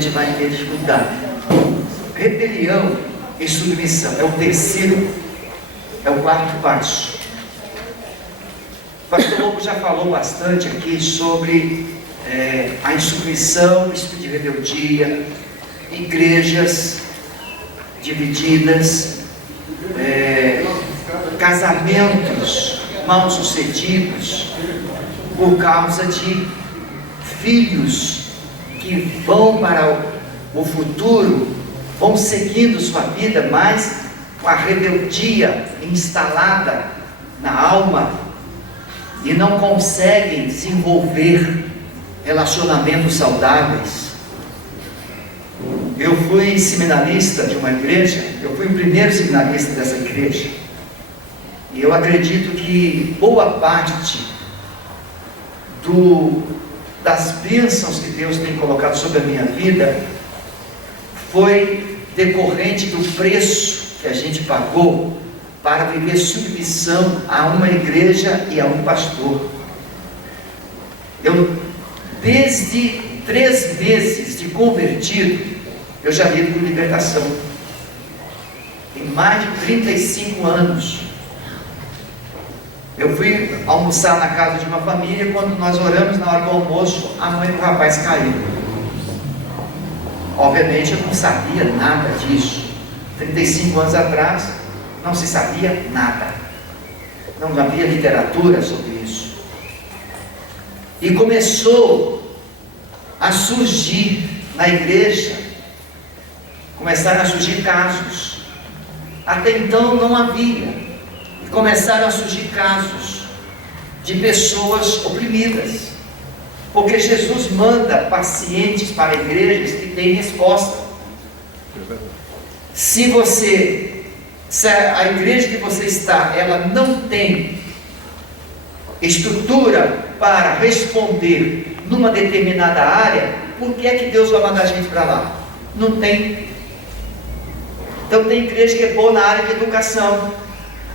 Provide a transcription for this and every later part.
gente vai ter dificuldade. Rebelião e submissão é o terceiro, é o quarto passo. O pastor Lobo já falou bastante aqui sobre a insubmissão, o espírito de rebeldia, igrejas divididas, casamentos mal sucedidos por causa de filhos que vão para o futuro, vão seguindo sua vida, mas com a rebeldia instalada na alma e não conseguem desenvolver relacionamentos saudáveis. Eu fui seminarista de uma igreja, eu fui o primeiro seminarista dessa igreja, e eu acredito que boa parte das bênçãos que Deus tem colocado sobre a minha vida foi decorrente do preço que a gente pagou para viver submissão a uma igreja e a um pastor. Eu, desde 3 meses de convertido, eu já lido com libertação. Tem mais de 35 anos. Eu fui almoçar na casa de uma família, quando nós oramos na hora do almoço, a mãe do rapaz caiu. Obviamente eu não sabia nada disso. 35 anos atrás, não se sabia nada. Não havia literatura sobre isso. E começou a surgir na igreja, começaram a surgir casos. Até então não havia. Começaram a surgir casos de pessoas oprimidas, porque Jesus manda pacientes para igrejas que têm resposta. Se a igreja que você está, ela não tem estrutura para responder numa determinada área, por que é que Deus vai mandar a gente para lá? Não tem. Então tem igreja que é boa na área de educação.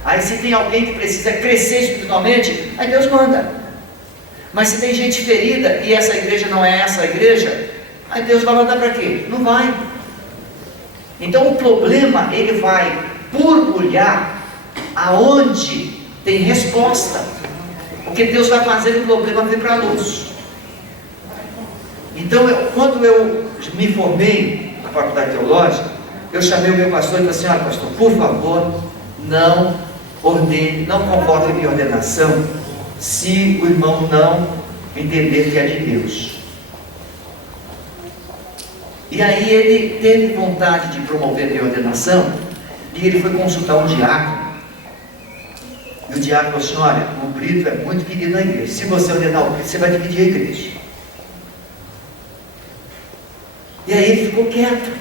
Aí se tem alguém que precisa crescer espiritualmente, aí Deus manda. Mas se tem gente ferida e essa igreja não é essa igreja, aí Deus vai mandar para quê? Não vai. Então o problema, ele vai borbulhar aonde tem resposta, porque Deus vai fazer o problema vir para a luz. Então quando eu me formei na faculdade teológica, eu chamei o meu pastor e falei assim: olha pastor, por favor, não convoque minha ordenação se o irmão não entender que é de Deus. E aí ele teve vontade de promover minha ordenação, e ele foi consultar um diácono, e o diácono falou assim: olha, o Brito é muito querido na igreja, se você ordenar o Brito, você vai dividir a igreja. E aí ele ficou quieto,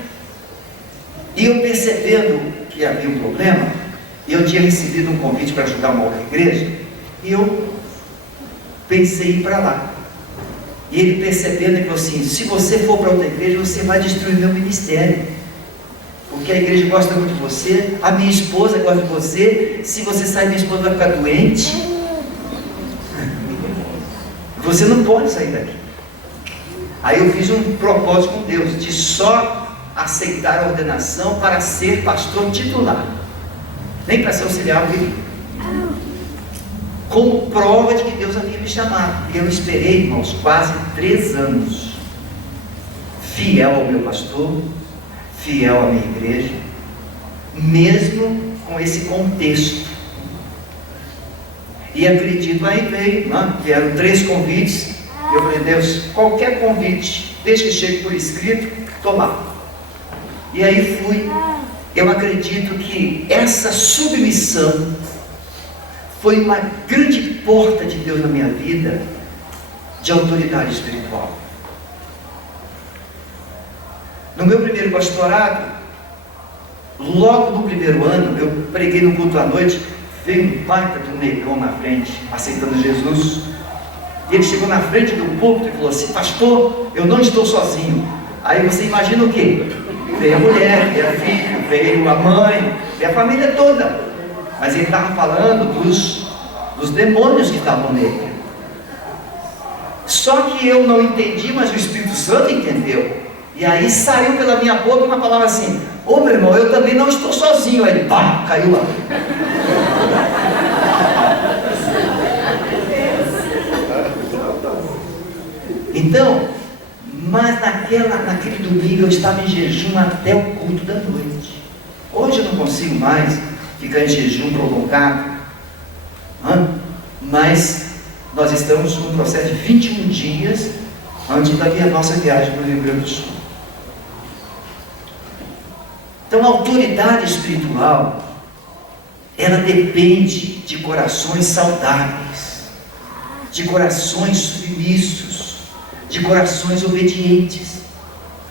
e eu percebendo que havia um problema, eu tinha recebido um convite para ajudar uma outra igreja, e eu pensei em ir para lá. E ele percebendo, ele falou assim: se você for para outra igreja, você vai destruir meu ministério, porque a igreja gosta muito de você, a minha esposa gosta de você, se você sair, minha esposa vai ficar doente, você não pode sair daqui. Aí eu fiz um propósito com Deus, de só aceitar a ordenação para ser pastor titular, nem para ser auxiliar, como prova de que Deus havia me chamado. E eu esperei, irmãos, quase 3 anos, fiel ao meu pastor, fiel à minha igreja, mesmo com esse contexto. E acredito, aí veio, vieram 3 convites, e eu falei: Deus, qualquer convite, desde que chegue por escrito, tomar. E aí fui. Eu acredito que essa submissão foi uma grande porta de Deus na minha vida, de autoridade espiritual. No meu primeiro pastorado, logo no primeiro ano, eu preguei no culto à noite, veio um baita de um negão na frente, aceitando Jesus, e ele chegou na frente do púlpito e falou assim: pastor, eu não estou sozinho. Aí você imagina o quê? Veio a mulher, veio a filha, veio a mãe, veio a família toda. Mas ele estava falando dos demônios que estavam nele. Só que eu não entendi, mas o Espírito Santo entendeu. E aí saiu pela minha boca uma palavra assim: ô meu irmão, eu também não estou sozinho. Aí ele, pá, caiu lá. Então, mas naquele domingo eu estava em jejum até o culto da noite. Hoje eu não consigo mais ficar em jejum prolongado, mas nós estamos num processo de 21 dias antes da nossa viagem para o Rio Grande do Sul. Então a autoridade espiritual, ela depende de corações saudáveis, de corações submissos, de corações obedientes.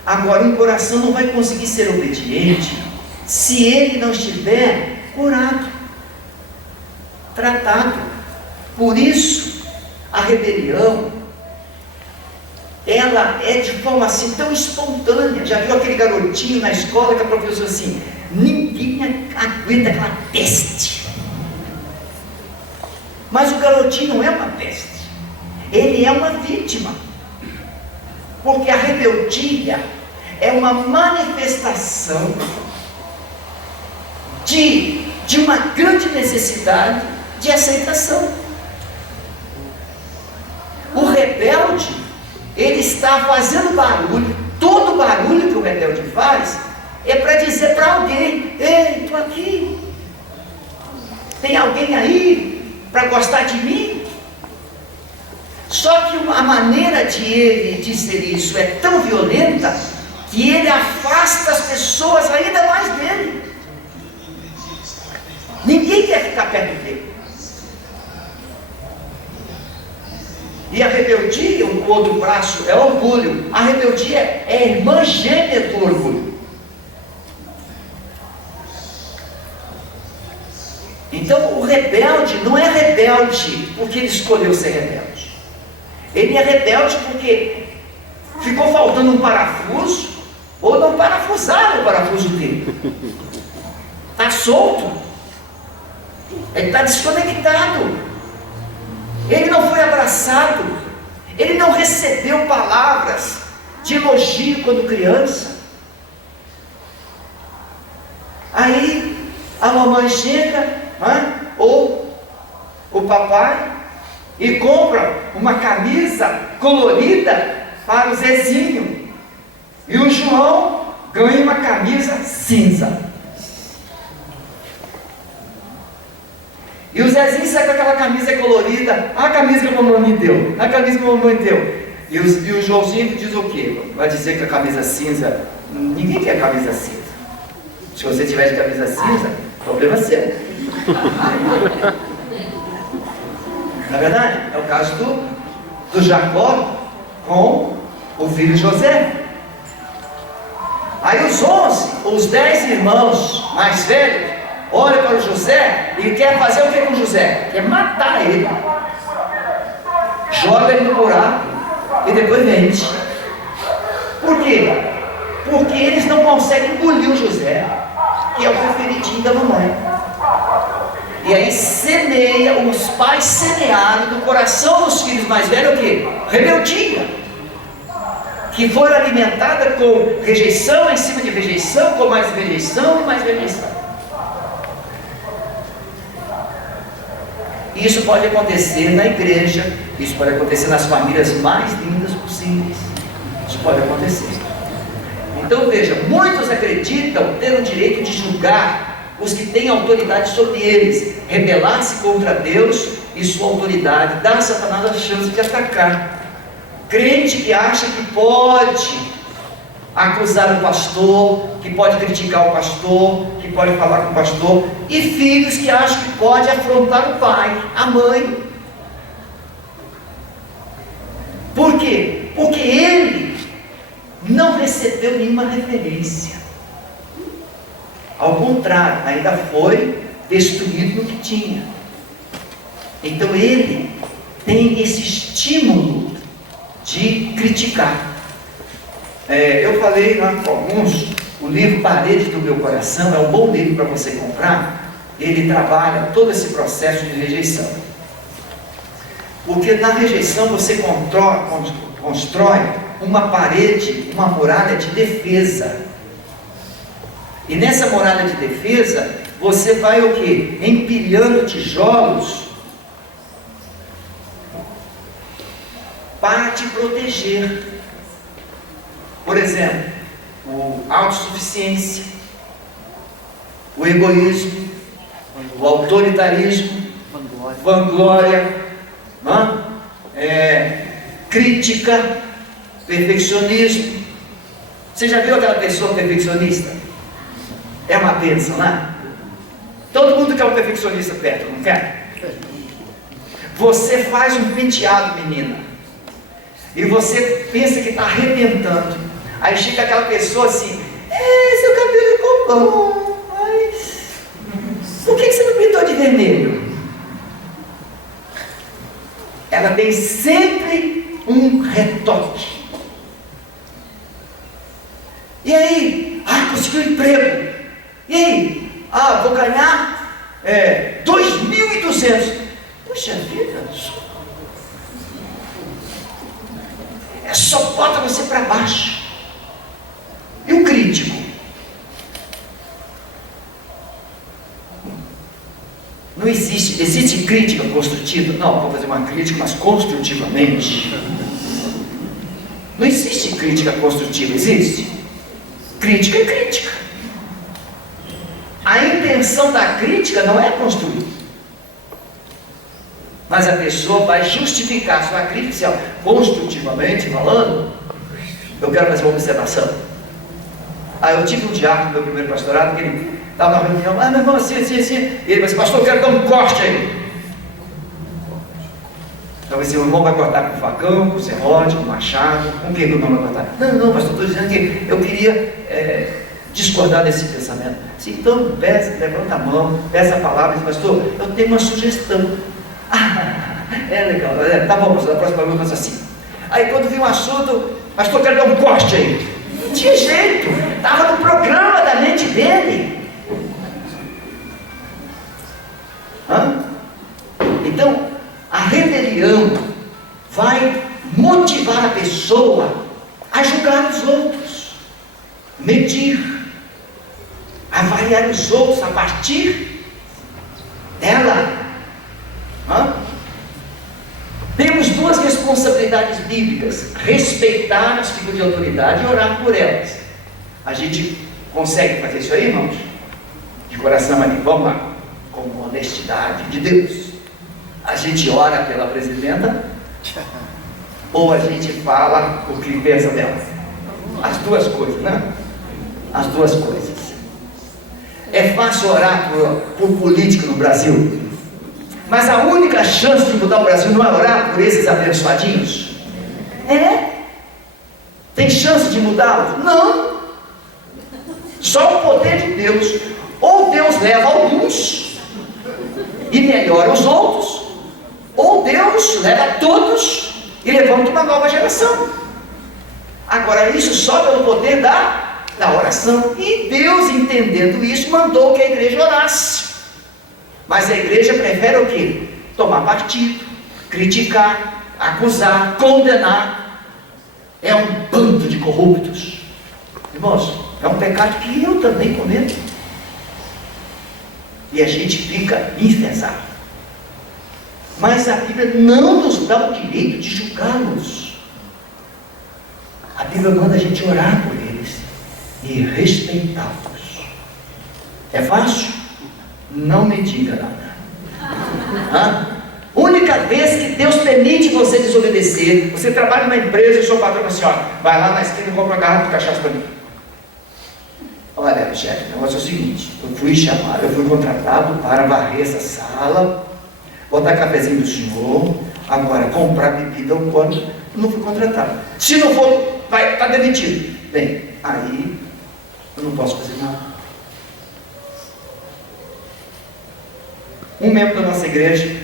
Agora, um coração não vai conseguir ser obediente se ele não estiver curado, tratado. Por isso, a rebelião, ela é de forma assim tão espontânea. Já viu aquele garotinho na escola que a professora assim: ninguém aguenta aquela peste. Mas o garotinho não é uma peste, ele é uma vítima. Porque a rebeldia é uma manifestação de uma grande necessidade de aceitação. O rebelde, ele está fazendo barulho. Todo barulho que o rebelde faz é para dizer para alguém: ei, estou aqui, tem alguém aí para gostar de mim? Só que a maneira de ele dizer isso é tão violenta que ele afasta as pessoas ainda mais dele. Ninguém quer ficar perto dele. E a rebeldia, o outro braço, é orgulho. A rebeldia é a irmã gêmea do orgulho. Então o rebelde não é rebelde porque ele escolheu ser rebelde. Ele é rebelde porque ficou faltando um parafuso, ou não parafusaram o parafuso dele. Está solto. Ele está desconectado. Ele não foi abraçado. Ele não recebeu palavras de elogio quando criança. Aí a mamãe chega, ou o papai, e compra uma camisa colorida para o Zezinho. E o João ganha uma camisa cinza. E o Zezinho sai com aquela camisa colorida: a camisa que a mamãe me deu, a camisa que a mamãe deu. E o Joãozinho diz o quê? Vai dizer que a camisa cinza, ninguém quer camisa cinza. Se você tiver de camisa cinza, problema seu. Na verdade, é o caso do Jacó com o filho José. Aí os 10 irmãos mais velhos olham para o José e quer fazer o que com o José? Quer matar ele. Joga ele no buraco e depois vende. Por quê? Porque eles não conseguem engolir o José, que é o preferidinho da mamãe. E aí os pais semearam no coração dos filhos mais velhos o quê? Rebeldia, que foi alimentada com rejeição em cima de rejeição, com mais rejeição e mais rejeição. Isso pode acontecer na igreja, isso pode acontecer nas famílias mais lindas possíveis. Isso pode acontecer. Então veja, muitos acreditam ter o direito de julgar os que têm autoridade sobre eles, rebelar-se contra Deus e sua autoridade, dar a Satanás a chance de atacar. Crente que acha que pode acusar o pastor, que pode criticar o pastor, que pode falar com o pastor, e filhos que acham que pode afrontar o pai, a mãe. Por quê? Porque ele não recebeu nenhuma referência. Ao contrário, ainda foi destruído no que tinha. Então ele tem esse estímulo de criticar. Eu falei lá com alguns, o livro Paredes do Meu Coração é um bom livro para você comprar. Ele trabalha todo esse processo de rejeição. Porque na rejeição você constrói uma parede, uma muralha de defesa. E nessa muralha de defesa, você vai o quê? Empilhando tijolos para te proteger. Por exemplo, a autossuficiência, o egoísmo, o autoritarismo, vanglória, crítica, perfeccionismo. Você já viu aquela pessoa perfeccionista? É uma bênção, né? Todo mundo quer um perfeccionista perto, não quer? Você faz um penteado, menina, e você pensa que está arrebentando. Aí chega aquela pessoa assim: seu cabelo ficou bom, mas por que você não pintou de vermelho? Ela tem sempre um retoque. E aí? Conseguiu um emprego. E aí? Vou ganhar 2.200. Puxa vida, só bota você para baixo. E o crítico? Não existe crítica construtiva? Não, vou fazer uma crítica, mas construtivamente. Não existe crítica construtiva, existe? Crítica é crítica. A intenção da crítica não é construir, mas a pessoa vai justificar sua crítica, construtivamente falando. Eu quero fazer uma observação. Eu tive um diácono no meu primeiro pastorado, que ele estava na reunião, meu irmão, assim. E ele disse: pastor, eu quero dar um corte aí. Então esse irmão vai cortar com facão, com serrote, com machado. Com o que o irmão vai cortar? Não, pastor, estou dizendo que eu queria discordar desse pensamento. Assim, então, levanta a mão, peça a palavra e diz: pastor, eu tenho uma sugestão. Legal, tá bom, pastor, a próxima vez eu faço assim. Aí quando vi um assunto: pastor, eu quero dar um corte aí. Não tinha jeito, estava no programa da mente dele. Então, a rebelião vai motivar a pessoa a julgar os outros, medir, avaliar os outros a partir dela. Temos duas responsabilidades bíblicas: respeitar as figuras de autoridade e orar por elas. A gente consegue fazer isso aí, irmãos? De coração ali, vamos lá, com honestidade de Deus. A gente ora pela presidenta ou a gente fala o que pensa dela? As duas coisas, né? As duas coisas. É fácil orar por político no Brasil, mas a única chance de mudar o Brasil não é orar por esses abençoadinhos? Tem chance de mudá-los? Não. Só o poder de Deus. Ou Deus leva alguns e melhora os outros, ou Deus leva todos e levanta uma nova geração. Agora, isso só pelo poder da oração. E Deus, entendendo isso, mandou que a igreja orasse. Mas a igreja prefere o quê? Tomar partido, criticar, acusar, condenar. É um bando de corruptos. Irmãos, é um pecado que eu também cometo. E a gente fica enfesado. Mas a Bíblia não nos dá o direito de julgá-los. A Bíblia manda a gente orar por eles e respeitá-los. É fácil? Não me diga nada. Única vez que Deus permite você desobedecer: você trabalha numa empresa e o seu patrão assim: vai lá na esquina e compra uma garrafa de cachaça para mim. Olha, chefe, o negócio é o seguinte: eu fui contratado para varrer essa sala, botar cafezinho do senhor, agora comprar bebida alcoólica. Não fui contratado. Se não for, está demitido. Bem, aí eu não posso fazer nada. Um membro da nossa igreja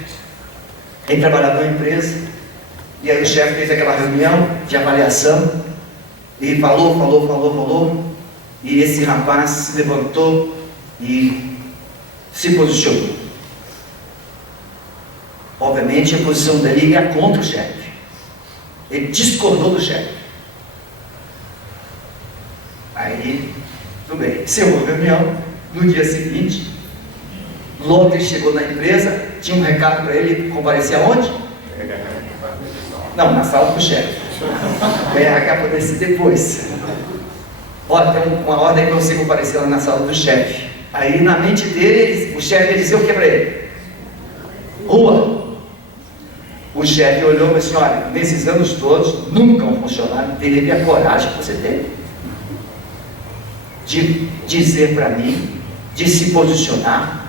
tem trabalhado numa empresa, e aí o chefe fez aquela reunião de avaliação e falou, e esse rapaz se levantou e se posicionou. Obviamente a posição dele ia contra o chefe. Ele discordou do chefe. Tudo bem, encerrou a reunião. No dia seguinte, logo ele chegou na empresa, tinha um recado para ele comparecer aonde? Não, na sala do chefe. O RH aparecer depois. Olha, tem uma ordem para você comparecer lá na sala do chefe. Aí na mente dele, o chefe dizia o que para ele? Rua. O chefe olhou e disse: olha, nesses anos todos, nunca um funcionário teve a coragem que você teve de dizer para mim, de se posicionar.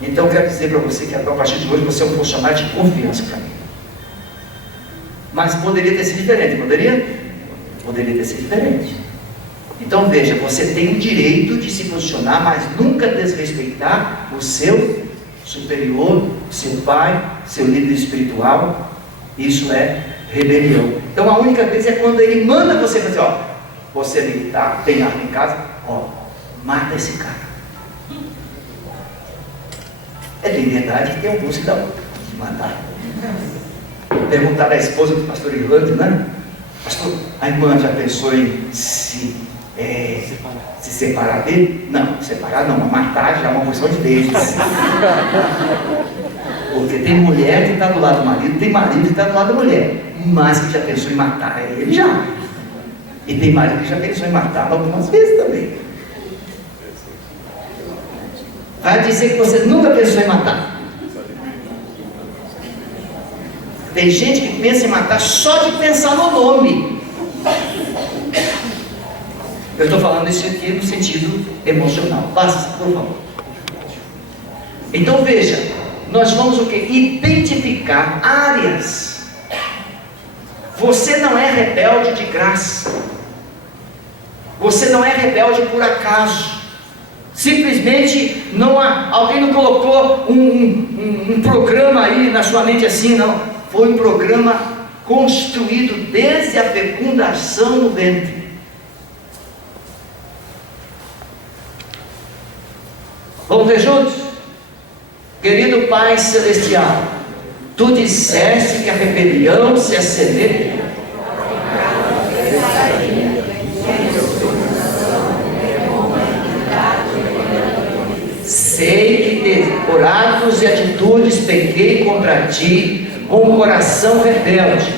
Então eu quero dizer para você que a partir de hoje você é um funcionário de confiança para mim. Mas poderia ter sido diferente, poderia? Poderia ter sido diferente. Então veja, você tem o direito de se posicionar, mas nunca desrespeitar o seu superior, seu pai, seu líder espiritual. Isso é rebelião. Então a única vez é quando ele manda você fazer: ó, você é militar, tem arma em casa, ó, mata esse cara. É bem verdade que tem alguns que dão de matar. Perguntaram à esposa do pastor Irlando, né? Pastor, a irmã já pensou em se separar dele? Não, separar não, matar já é uma questão de vezes. Porque tem mulher que está do lado do marido, tem marido que está do lado da mulher, mas que já pensou em matar ele já. E tem marido que já pensou em matar algumas vezes também. Vai dizer que você nunca pensou em matar. Tem gente que pensa em matar só de pensar no nome. Eu estou falando isso aqui no sentido emocional. Passa, por favor. Então veja, nós vamos o quê? Identificar áreas. Você não é rebelde de graça. Você não é rebelde por acaso. Simplesmente alguém não colocou um programa aí na sua mente assim, não. Foi um programa construído desde a fecundação no ventre. Vamos ver juntos? Querido Pai Celestial, Tu disseste que a rebelião se assemelha. Sei que por atos e atitudes pequei contra Ti, com o coração rebelde.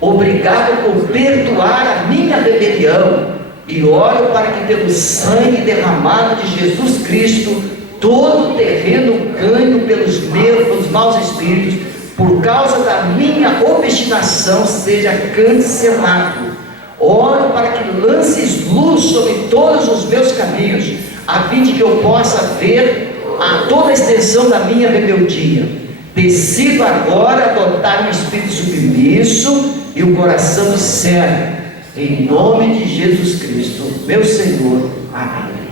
Obrigado por perdoar a minha rebelião, e oro para que pelo sangue derramado de Jesus Cristo, todo o terreno ganho pelos maus espíritos, por causa da minha obstinação, seja cancelado. Oro para que lances luz sobre todos os meus caminhos, a fim de que eu possa ver a toda a extensão da minha rebeldia. Decido agora adotar um espírito submisso e um coração de servo, em nome de Jesus Cristo, meu Senhor. Amém.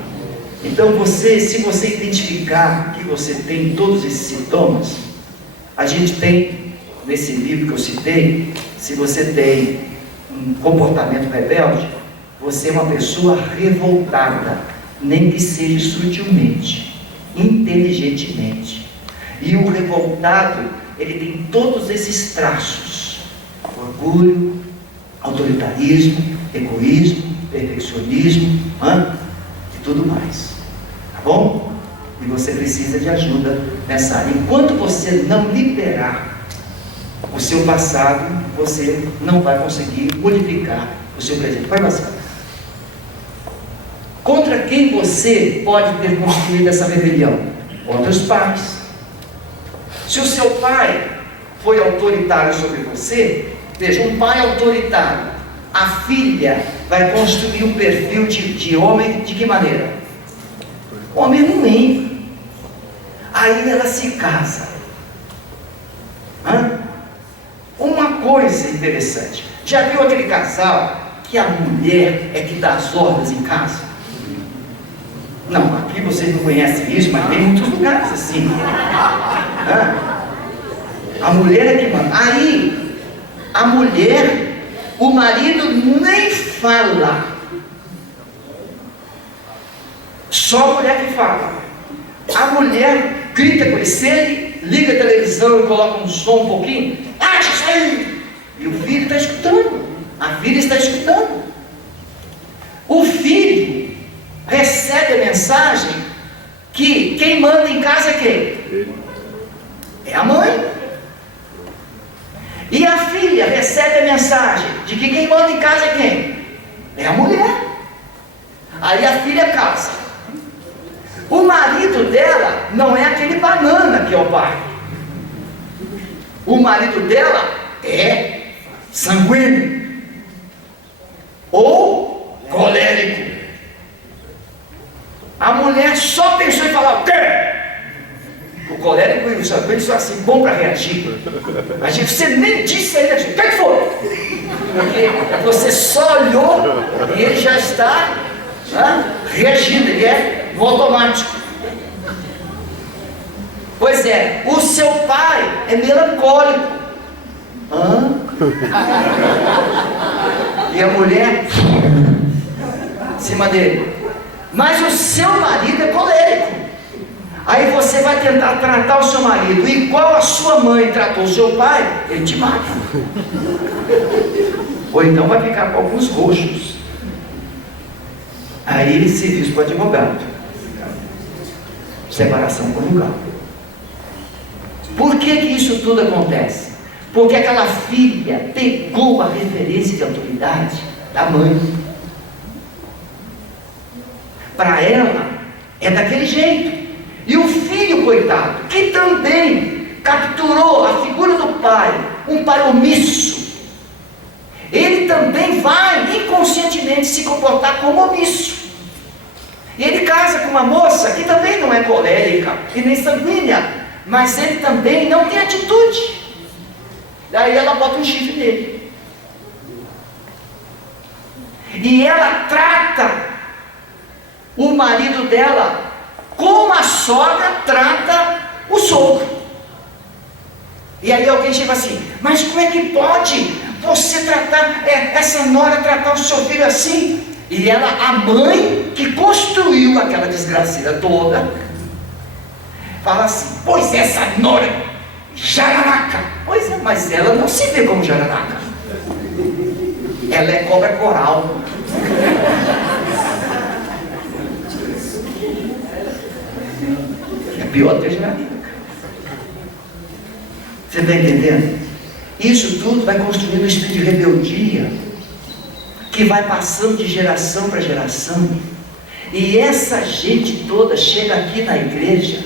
Então se você identificar que você tem todos esses sintomas, a gente tem, nesse livro que eu citei, se você tem um comportamento rebelde, você é uma pessoa revoltada, nem que seja sutilmente, inteligentemente. E o revoltado, ele tem todos esses traços: orgulho, autoritarismo, egoísmo, perfeccionismo, e tudo mais. Tá bom? E você precisa de ajuda nessa área. Enquanto você não liberar o seu passado, você não vai conseguir modificar o seu presente. Vai passar. Contra quem você pode ter construído essa rebelião? Contra os pais. Se o seu pai foi autoritário sobre você, veja, um pai autoritário, a filha vai construir um perfil de homem de que maneira? Homem ruim. Aí ela se casa. Uma coisa interessante, já viu aquele casal que a mulher é que dá as ordens em casa? Não, aqui vocês não conhecem isso, mas tem muitos lugares assim. A mulher é que manda. Aí, a mulher, o marido nem fala. Só a mulher que fala. A mulher grita com ele. Se ele liga a televisão e coloca um som um pouquinho, acha isso aí! E o filho está escutando. A filha está escutando. O filho, recebe a mensagem que quem manda em casa é quem? É a mãe. E a filha recebe a mensagem de que quem manda em casa é quem? É a mulher. Aí a filha casa. O marido dela não é aquele banana que é o pai. O marido dela é sanguíneo ou colérico. A mulher só pensou em falar o quê? O colérico e o sanguíneo são assim, bom para reagir. Mas você nem disse ainda, o que foi? Porque você só olhou e ele já está reagindo, ele é no automático. Pois é, o seu pai é melancólico. E a mulher em cima dele. Mas o seu marido é colérico. Aí você vai tentar tratar o seu marido igual a sua mãe tratou o seu pai, ele te mata. Ou então vai ficar com alguns roxos. Aí ele se diz para o advogado. Separação conjugal. Por que isso tudo acontece? Porque aquela filha pegou a referência de autoridade da mãe. Para ela é daquele jeito. E o filho, coitado, que também capturou a figura do pai, um pai omisso, ele também vai inconscientemente se comportar como omisso. E ele casa com uma moça que também não é colérica e nem sanguínea, mas ele também não tem atitude. Daí ela bota um chifre nele. E ela trata o marido dela como a sogra trata o sogro. E aí alguém chega assim, mas como é que pode você tratar, essa nora tratar o seu filho assim? E ela, a mãe que construiu aquela desgraceira toda, fala assim, pois essa nora jararaca. Pois é, mas ela não se vê como jararaca. Ela é cobra coral. É pior do que jararaca. Você está entendendo? Isso tudo vai construindo um espírito de rebeldia que vai passando de geração para geração. E essa gente toda chega aqui na igreja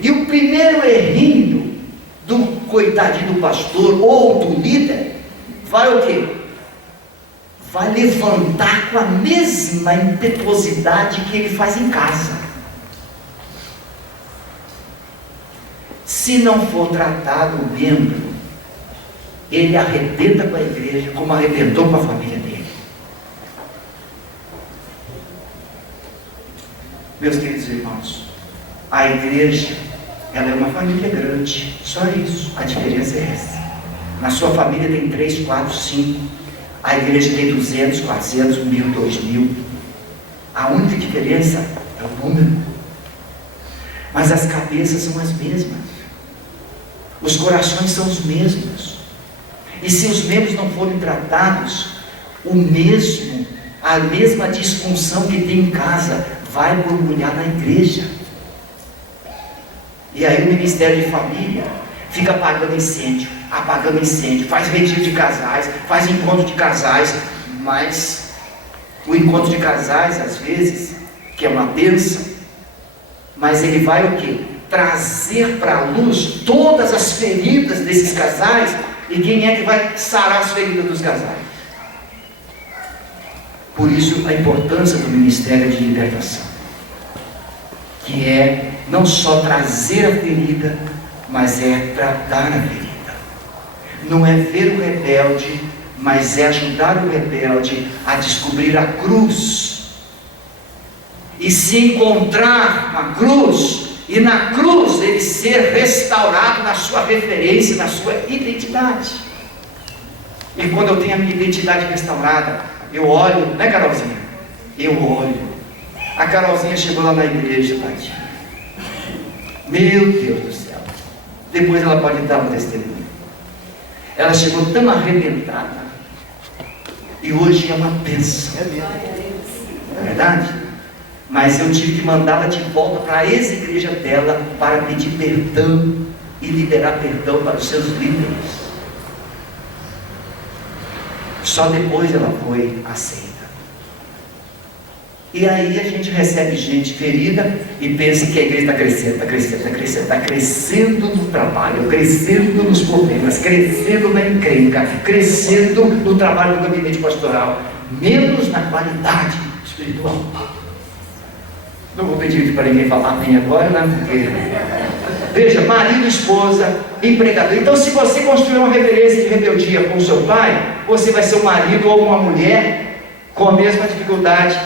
e o primeiro errinho do coitadinho do pastor ou do líder vai o quê? Vai levantar com a mesma impetuosidade que ele faz em casa. Se não for tratado o membro, ele arrebenta com a igreja como arrebentou com a família dele. Meus queridos irmãos, a igreja, ela é uma família grande, só isso, a diferença é essa. Na sua família tem 3, 4, 5, a igreja tem 200, 400, 1.000, 2.000. A única diferença é o número, mas as cabeças são as mesmas, os corações são os mesmos. E se os membros não forem tratados, a mesma disfunção que tem em casa vai borbulhar na igreja. E aí o Ministério de Família fica apagando incêndio, faz retiro de casais, faz encontro de casais, mas o encontro de casais, às vezes, que é uma bênção, mas ele vai o quê? Trazer para a luz todas as feridas desses casais. E quem é que vai sarar as feridas dos casais? Por isso a importância do Ministério de Libertação, que é não só trazer a ferida, mas é tratar a ferida. Não é ver o rebelde, mas é ajudar o rebelde a descobrir a cruz e se encontrar na cruz, e na cruz ele ser restaurado na sua referência, na sua identidade. E quando eu tenho a minha identidade restaurada, eu olho, né, Carolzinha? Eu olho. A Carolzinha chegou lá na igreja, tadinha. Meu Deus do céu. Depois ela pode dar um testemunho. Ela chegou tão arrebentada, e hoje é uma bênção. É verdade? mas eu tive que mandá-la de volta para a ex-igreja dela para pedir perdão e liberar perdão para os seus líderes. Só depois ela foi aceita. E aí a gente recebe gente ferida e pensa que a igreja está crescendo, está crescendo, está crescendo, está crescendo no trabalho, crescendo nos problemas, crescendo na encrenca, crescendo no trabalho do gabinete pastoral, menos na qualidade espiritual. Não vou pedir para ninguém falar amém agora, né? Porque... Veja, marido, esposa, empregador. Então, se você construir uma referência de rebeldia com o seu pai, você vai ser um marido ou uma mulher com a mesma dificuldade.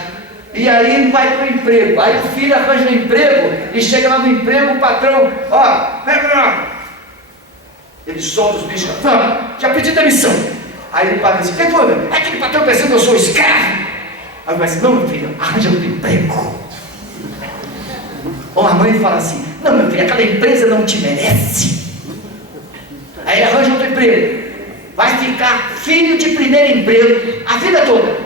E aí vai para o emprego. Aí o filho arranja um emprego e chega lá no emprego, o patrão, ele solta os bichos, já pedi demissão. Aí ele paga assim, que foi? É aquele patrão pensando que eu sou escravo. Aí ele vai assim, não, meu filho, arranja outro emprego. Ou a mãe fala assim, não, meu filho, aquela empresa não te merece. Aí ele arranja outro emprego. Vai ficar filho de primeiro emprego a vida toda.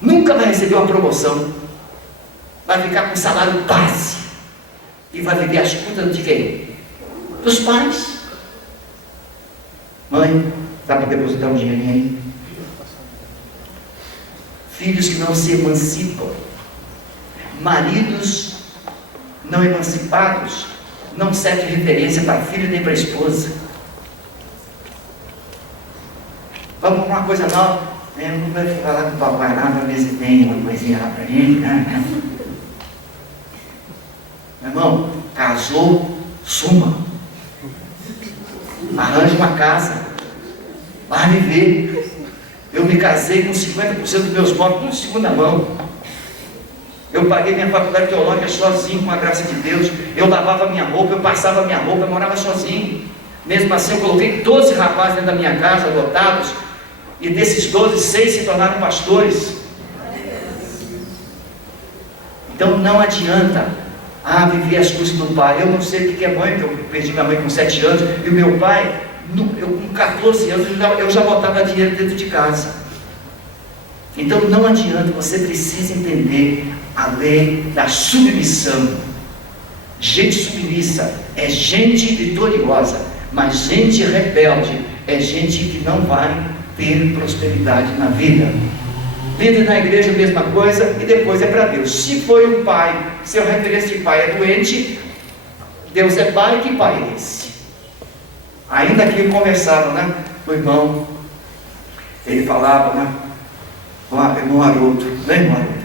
Nunca vai receber uma promoção. Vai ficar com salário base. E vai viver às custas de quem? Dos pais. Mãe, dá para depositar um dinheirinho aí? Filhos que não se emancipam. Maridos não emancipados não serve de referência para filho nem para esposa. Vamos para uma coisa nova. Não vai falar com o papai lá para ver se tem uma coisinha lá para gente. Meu irmão, casou, suma. Arranje uma casa. Vai viver. Eu me casei com 50% dos meus móveis, tudo de segunda mão. Eu paguei minha faculdade teológica sozinho, com a graça de Deus. Eu lavava minha roupa, eu passava minha roupa, eu morava sozinho. Mesmo assim, eu coloquei 12 rapazes dentro da minha casa, adotados. E desses 12, 6 se tornaram pastores. Então não adianta viver as custas do pai. Eu não sei o que é mãe, porque eu perdi minha mãe com 7 anos. E o meu pai, eu com 14 anos, eu já botava dinheiro dentro de casa. Então não adianta, você precisa entender a lei da submissão. Gente submissa é gente vitoriosa, mas gente rebelde é gente que não vai ter prosperidade na vida. Líder na igreja, a mesma coisa, e depois é para Deus. Se foi um pai, seu referência de pai é doente, Deus é pai, que pai é esse? Ainda que eu conversava, né? O irmão, ele falava, né? Com o irmão Haroldo, né, irmão Haroldo?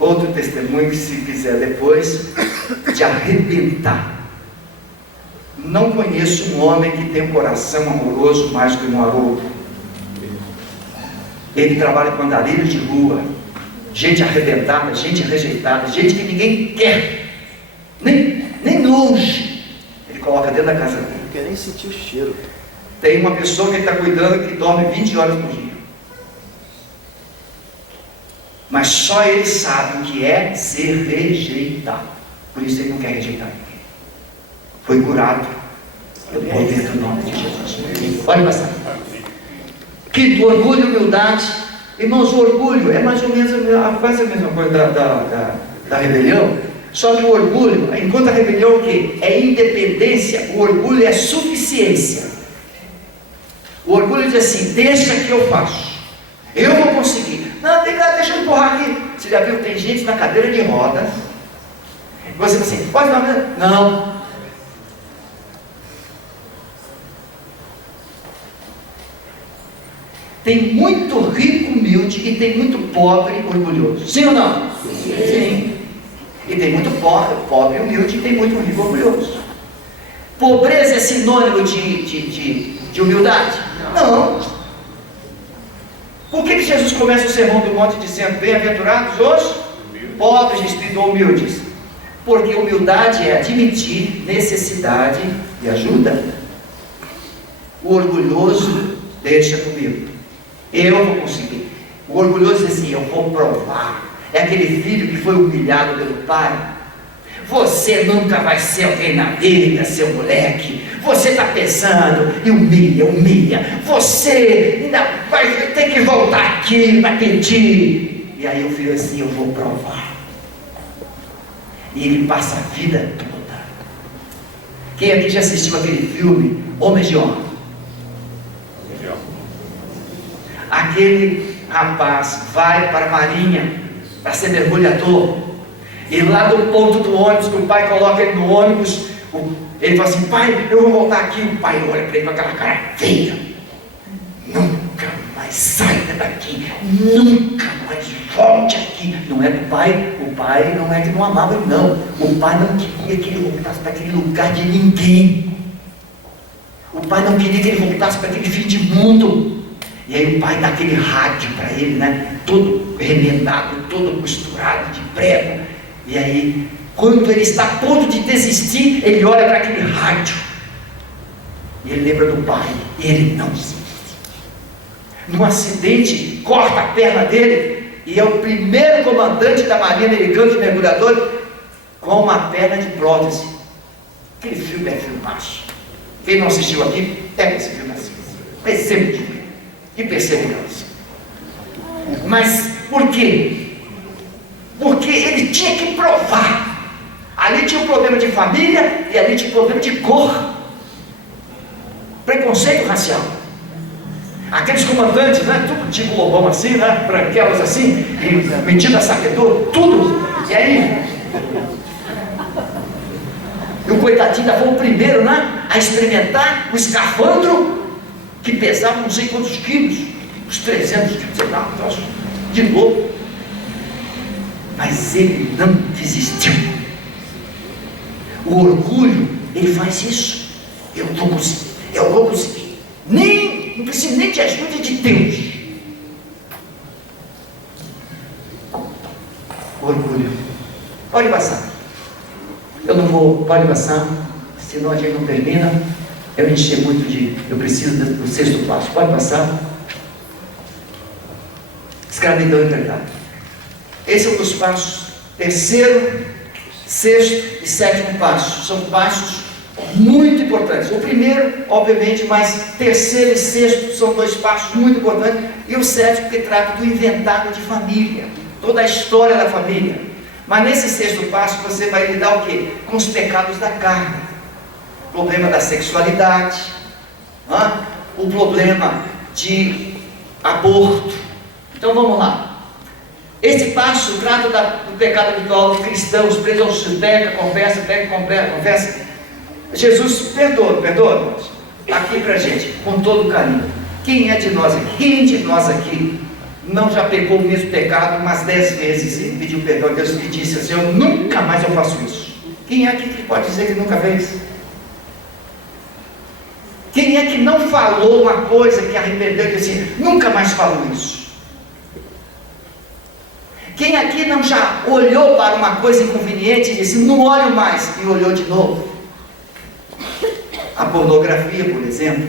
Outro testemunho que, se quiser depois, de arrebentar. Não conheço um homem que tem um coração amoroso mais do que o irmão Haroldo. Ele trabalha com andarilhos de rua, gente arrebentada, gente rejeitada, gente que ninguém quer, nem longe. Ele coloca dentro da casa dele. Não quer nem sentir o cheiro. Tem uma pessoa que ele está cuidando que dorme 20 horas por dia. Mas só ele sabe o que é ser rejeitado. Por isso ele não quer rejeitar ninguém. Foi curado pelo poder do nome de Jesus. Pode passar. Quinto, orgulho e humildade. Irmãos, o orgulho é mais ou menos quase a mesma coisa da rebelião. Só que o orgulho, enquanto a rebelião o quê? É independência, o orgulho é suficiência. O orgulho diz assim, deixa que eu faço. Eu vou conseguir. Não, deixa eu empurrar aqui. Você já viu, tem gente na cadeira de rodas. Você fala assim, pode dar? Não. Tem muito rico, humilde, e tem muito pobre, orgulhoso. Sim ou não? Sim. E tem muito pobre, humilde, e tem muito rico, orgulhoso. Pobreza é sinônimo de humildade? Não. Por que Jesus começa o sermão do monte dizendo, bem-aventurados os pobres de espírito humildes? Porque humildade é admitir necessidade e ajuda. O orgulhoso deixa comigo. Eu vou conseguir. O orgulhoso diz assim, eu vou provar. É aquele filho que foi humilhado pelo pai. você nunca vai ser alguém na vida, seu moleque. Você está pensando, e humilha. Você ainda vai ter que voltar aqui para pedir. E aí o filho assim, eu vou provar. E ele passa a vida toda. Quem aqui já assistiu aquele filme, Homens de Honra? Aquele rapaz vai para a marinha para ser mergulhador. E lá do ponto do ônibus, que o pai coloca ele no ônibus, ele fala assim, pai, eu vou voltar aqui. O pai olha para ele com aquela cara feia. Nunca mais saia daqui. Nunca mais volte aqui. Não é do pai, o pai não é que não amava ele, não. O pai não queria que ele voltasse para aquele lugar de ninguém. O pai não queria que ele voltasse para aquele fim de mundo. E aí o pai dá aquele rádio para ele, né? Todo remendado, todo costurado de prego. E aí, quando ele está a ponto de desistir, ele olha para aquele rádio. E ele lembra do pai. E ele não desiste. Num acidente, corta a perna dele. E é o primeiro comandante da Marinha Americana de mergulhador com uma perna de prótese. Aquele filme é filmaço. Quem não assistiu aqui, pega esse filme assim. Exemplo de filme. E perseverança. Mas por quê? Porque ele tinha que provar. Ali tinha um problema de família e ali tinha um problema de cor. Preconceito racial. Aqueles comandantes, né, tudo tipo lobão assim, né, branquelas assim, metida saquedor, tudo. E aí, e o coitadinho ainda foi o primeiro, né, a experimentar o escafandro que pesava não sei quantos quilos, uns 300 quilos, sei lá, de novo. Mas ele não desistiu. O orgulho, ele faz isso. Eu vou conseguir. Não preciso nem de ajuda de Deus. Orgulho. Pode passar. Pode passar, senão a gente não termina. Eu encher muito eu preciso do sexto passo. Pode passar. Escravidão e verdade. Esse é um dos passos. Terceiro, sexto e sétimo passo. São passos muito importantes. O primeiro, obviamente, mas terceiro e sexto são dois passos muito importantes. E o sétimo que trata do inventário de família. Toda a história da família. Mas nesse sexto passo você vai lidar o quê? Com os pecados da carne. O problema da sexualidade. O problema de aborto. Então vamos lá. Esse passo trata do pecado habitual dos cristãos, presos peca, confessa. Jesus perdoa, aqui pra gente, com todo carinho. Quem de nós aqui não já pecou o mesmo pecado umas 10 vezes e pediu perdão a Deus e disse assim, eu nunca mais eu faço isso? Quem é aqui que pode dizer que nunca fez? Quem é que não falou uma coisa que arrependeu e disse assim, nunca mais falo isso? Quem aqui não já olhou para uma coisa inconveniente e disse, não olho mais, e olhou de novo? A pornografia, por exemplo.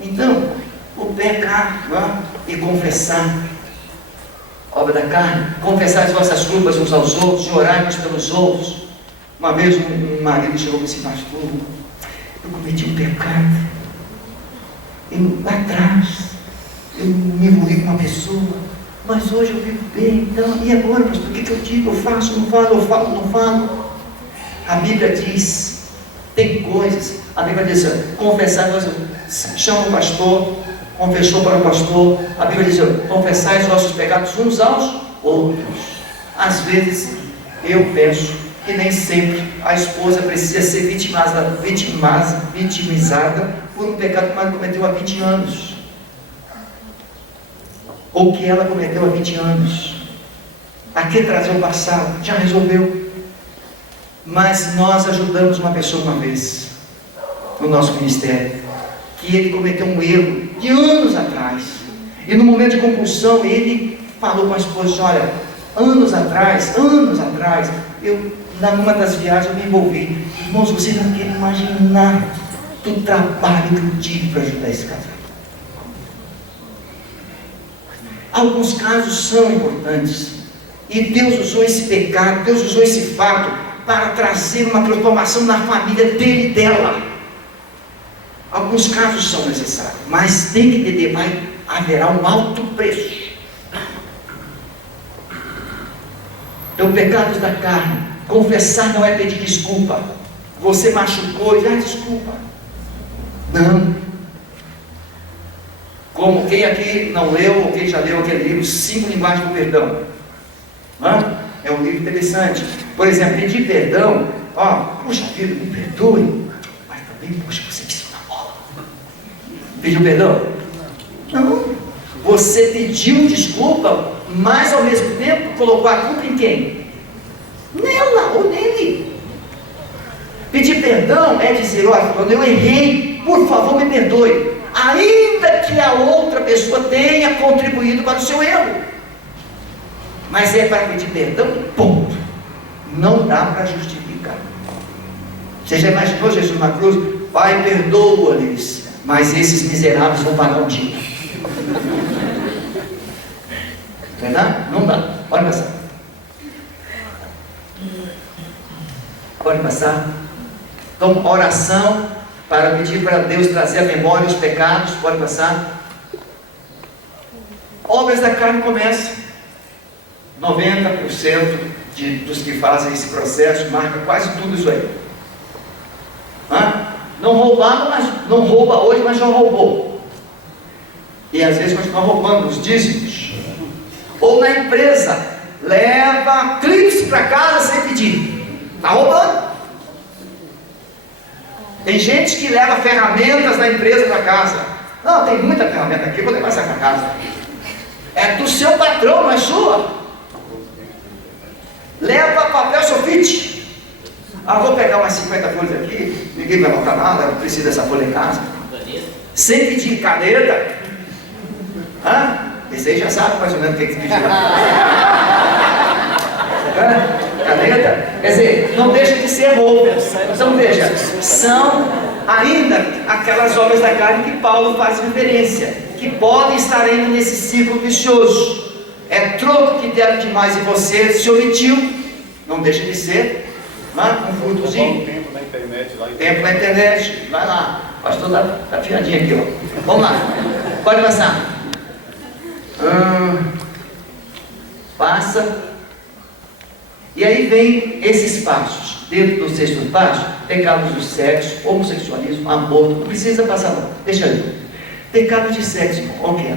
Então, o pecar e confessar, obra da carne, confessar as vossas culpas uns aos outros, chorar uns pelos outros. Uma vez um marido chegou e disse, pastor, eu cometi um pecado, lá atrás, eu me envolvi com uma pessoa, mas hoje eu vivo bem, então, e agora, pastor, o que eu digo? Eu faço, não falo, eu falo, não falo. A Bíblia diz, tem coisas, a Bíblia diz, confessar, chama o pastor, confessou para o pastor, a Bíblia diz, confessai os vossos pecados uns aos outros. Às vezes, eu penso que nem sempre a esposa precisa ser vitimizada por um pecado que ela cometeu há 20 anos. Ou que ela cometeu há 20 anos. Aqui trazer o passado, já resolveu. Mas nós ajudamos uma pessoa uma vez, no nosso ministério, que ele cometeu um erro de anos atrás. E no momento de compulsão, ele falou com a esposa, olha, anos atrás, eu, numa das viagens, eu me envolvi. Irmãos, você não quer imaginar do trabalho que eu tive para ajudar esse casal. Alguns casos são importantes, E Deus usou esse pecado, Deus usou esse fato para trazer uma transformação na família dele e dela. Alguns casos são necessários, mas tem que entender, haverá um alto preço. Então, pecados da carne, confessar não é pedir desculpa. Você machucou e desculpa. Não. Como quem aqui não leu, ou quem já leu aquele livro, 5 linguagens do perdão. É um livro interessante. Por exemplo, pedir perdão, puxa vida, me perdoe, mas também, poxa, você pisou na bola. Pediu perdão? Não. Você pediu desculpa, mas ao mesmo tempo colocou a culpa em quem? Nela ou nele. Pedir perdão é dizer, quando eu errei, por favor me perdoe, ainda que a outra pessoa tenha contribuído para o seu erro. Mas é para pedir perdão, ponto. Não dá para justificar. Você já imaginou Jesus na cruz? Pai, perdoa-lhes, mas esses miseráveis vão pagar um dia. Verdade? Não dá. Pode passar. Pode passar. Então, oração para pedir para Deus trazer à memória os pecados. Pode passar. Obras da carne começam. 90% dos que fazem esse processo marca quase tudo isso aí. Não roubava, mas não rouba hoje, mas já roubou. E às vezes continua roubando os dízimos. Ou na empresa, leva clips para casa sem pedir. Está roubando. Tem gente que leva ferramentas da empresa para casa. Não, tem muita ferramenta aqui, vou levar essa para casa. É do seu patrão, não é sua. Leva papel sulfite. Vou pegar umas 50 folhas aqui, ninguém vai botar nada, não precisa dessa folha em casa. Sem pedir caneta. Esse aí já sabe mais ou menos o que pediu. Caneta? Quer dizer, não deixa de ser roubo. Então veja, são ainda aquelas obras da carne que Paulo faz referência, que podem estar ainda nesse ciclo vicioso. É troco que deram demais e você se omitiu. Não deixa de ser um frutozinho. Tempo na internet lá. Tempo na internet. Vai lá. O pastor está afiadinho aqui, Vamos lá. Pode passar. Passa. E aí vem esses passos. Dentro do sexto passo, pecados do sexo, homossexualismo, aborto. Não precisa passar não. Deixa aí. Pecado de sexo, qual que é?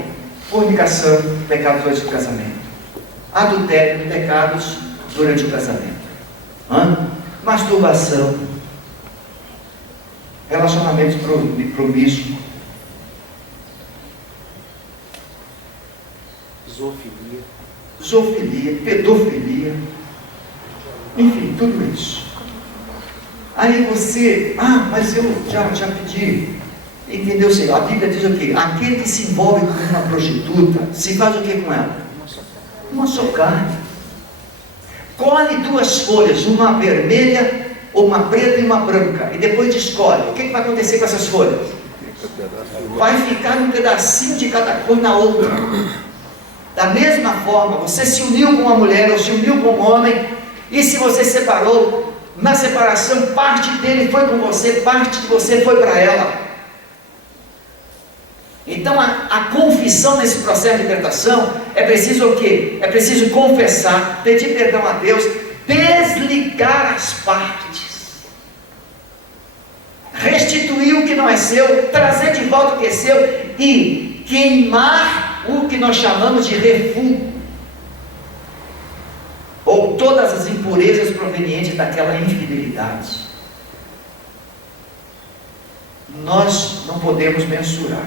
Fornicação, pecados antes do casamento. Adultério, pecados durante o casamento. Masturbação. Relacionamentos promíscuos. Zoofilia, pedofilia. Enfim, tudo isso. Aí você, mas eu já pedi. Entendeu? A Bíblia diz o quê? Aquele que se envolve com uma prostituta, se faz o que com ela? Uma só carne. Colhe 2 folhas, uma vermelha, uma preta e uma branca, e depois escolhe. O que vai acontecer com essas folhas? Vai ficar um pedacinho de cada cor na outra. Da mesma forma, você se uniu com uma mulher ou se uniu com um homem, e se você separou, na separação, parte dele foi com você, parte de você foi para ela. Então a confissão nesse processo de libertação é preciso o quê? É preciso confessar, pedir perdão a Deus, desligar as partes, restituir o que não é seu, trazer de volta o que é seu e queimar o que nós chamamos de refúgio, ou todas as impurezas provenientes daquela infidelidade. Nós não podemos mensurar,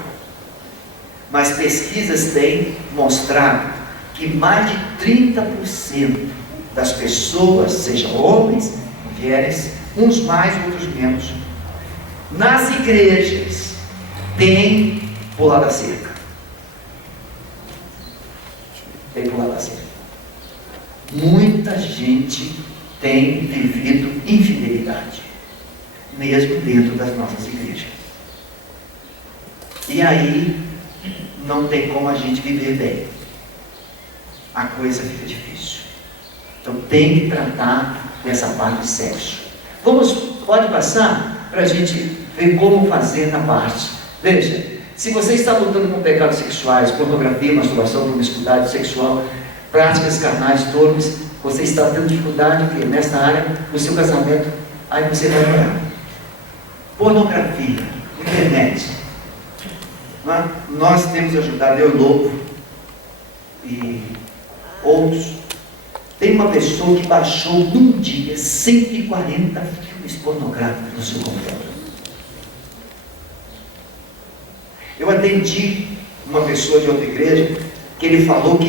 mas pesquisas têm mostrado que mais de 30% das pessoas, sejam homens, mulheres, uns mais, outros menos, nas igrejas, têm pulado a cerca. Tem pulado a cerca. Muita gente tem vivido infidelidade, mesmo dentro das nossas igrejas. E aí, não tem como a gente viver bem. A coisa fica difícil. Então tem que tratar dessa parte de sexo. Pode passar para a gente ver como fazer na parte. Veja, se você está lutando com pecados sexuais, pornografia, masturbação, promiscuidade sexual, práticas carnais, torpes, você está tendo dificuldade nessa área, no seu casamento, aí você vai orar. Pornografia, internet. Nós temos ajudado, eu louco e outros. Tem uma pessoa que baixou num dia 140 filmes pornográficos no seu computador. Eu atendi uma pessoa de outra igreja que ele falou que